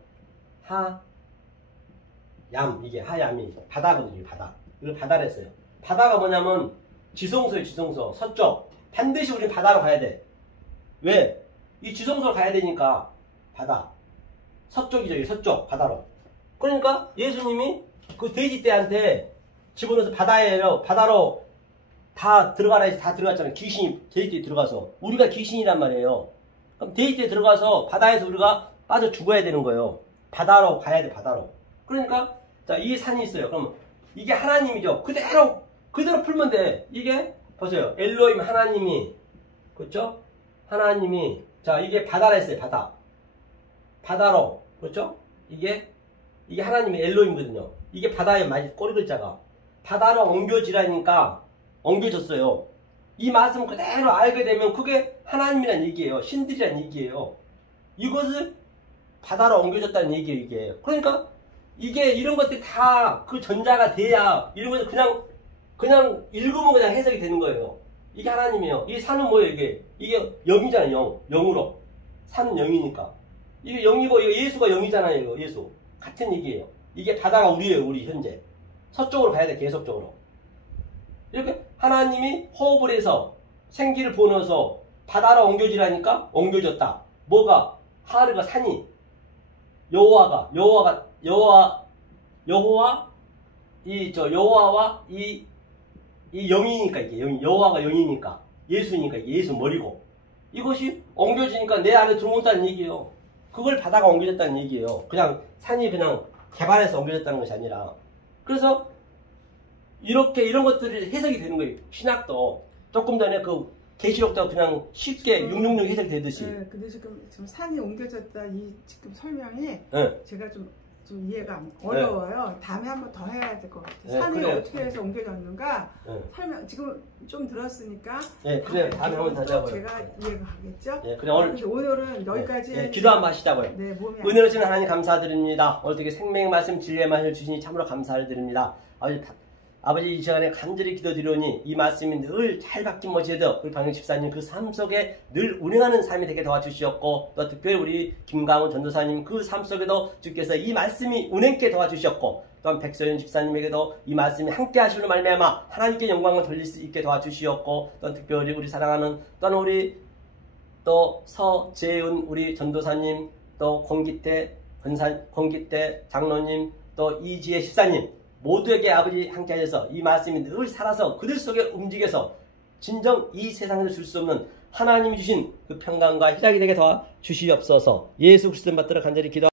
이게 하얌이 바다거든요, 바다. 이걸 바다를 했어요. 바다가 뭐냐면, 지성소예요, 지성소. 서쪽. 반드시 우리는 바다로 가야 돼. 왜? 이 지성소로 가야 되니까, 바다. 서쪽이죠, 이 서쪽, 바다로. 그러니까, 예수님이 그 돼지떼한테 집어넣어서 바다로 다 들어가라 해서 다 들어갔잖아요. 귀신이 돼지떼에 들어가서. 우리가 귀신이란 말이에요. 그럼 돼지떼에 들어가서 바다에서 우리가 빠져 죽어야 되는 거예요. 바다로 가야 돼, 바다로. 그러니까, 자, 이 산이 있어요. 그럼 이게 하나님이죠. 그대로 풀면 돼. 이게, 보세요. 엘로힘 하나님이, 그렇죠? 하나님이, 자, 이게 바다라 했어요, 바다. 바다로, 그렇죠? 이게 하나님의 엘로힘이거든요. 이게 바다의 꼬리 글자가. 바다로 옮겨지라니까 옮겨졌어요. 이 말씀 그대로 알게 되면 그게 하나님이란 얘기예요. 신들이란 얘기예요. 이것을 바다로 옮겨졌다는 얘기예요, 이게. 그러니까 이게 이런 것들이 다 그 전자가 돼야 이런 것들 그냥 읽으면 그냥 해석이 되는 거예요. 이게 하나님이에요. 이 산은 뭐예요, 이게? 이게 영이잖아요, 영으로. 산은 영이니까. 이게 영이고, 이거 예수가 영이잖아요, 이거, 예수. 같은 얘기예요. 이게 바다가 우리예요, 우리 현재. 서쪽으로 가야 돼, 계속적으로. 이렇게 하나님이 호흡을 해서 생기를 부어넣어서 바다로 옮겨지라니까 옮겨졌다. 뭐가? 하르가 산이. 여호와와 이 영이니까 이게 여호와가 영이니까 예수니까 이게 예수 머리고 이것이 옮겨지니까 내 안에 들어온다는 얘기예요. 그걸 바다가 옮겨졌다는 얘기예요. 그냥 산이 그냥 개발해서 옮겨졌다는 것이 아니라. 그래서 이런 것들이 해석이 되는 거예요. 신학도 조금 전에 그 계시록도 그냥 쉽게 666 해석이 되듯이. 네, 근데 지금 산이 옮겨졌다 이 지금 설명이 네. 제가 좀 이해가 어려워요. 네. 다음에 한번 더 해야 될 것 같아요. 네, 산이 그래요. 어떻게 해서 옮겨졌는가 설명 지금 좀 들었으니까. 네, 그래 다음에 한번 다시 해봐요. 제가 이해가 가겠죠? 네, 그래 오늘은 여기까지. 네, 기도 한번 하시자고요. 네, 몸이 은혜로 주신 하나님 감사드립니다. 오늘 되게 생명의 말씀 진리의 말씀을 주시니 참으로 감사를 드립니다. 아버지 이 시간에 간절히 기도드리오니 이 말씀이 늘 잘 바뀐 모시에도 우리 방영 집사님 그 삶 속에 늘 운행하는 삶이 되게 도와주시었고 또 특별히 우리 김강훈 전도사님 그 삶 속에도 주께서 이 말씀이 운행케 도와주셨고 또한 백소연 집사님에게도 이 말씀이 함께 하시는 말미암아 하나님께 영광을 돌릴 수 있게 도와주시었고 또 특별히 우리 사랑하는 또한 우리 또 서재은 우리 전도사님 또 권기태 장로님 또 이지혜 집사님 모두에게 아버지 함께 하셔서 이 말씀이 늘 살아서 그들 속에 움직여서 진정 이 세상에서 줄 수 없는 하나님이 주신 그 평강과 희락이 되게 도와주시옵소서. 예수 그리스도를 받들어 간절히 기도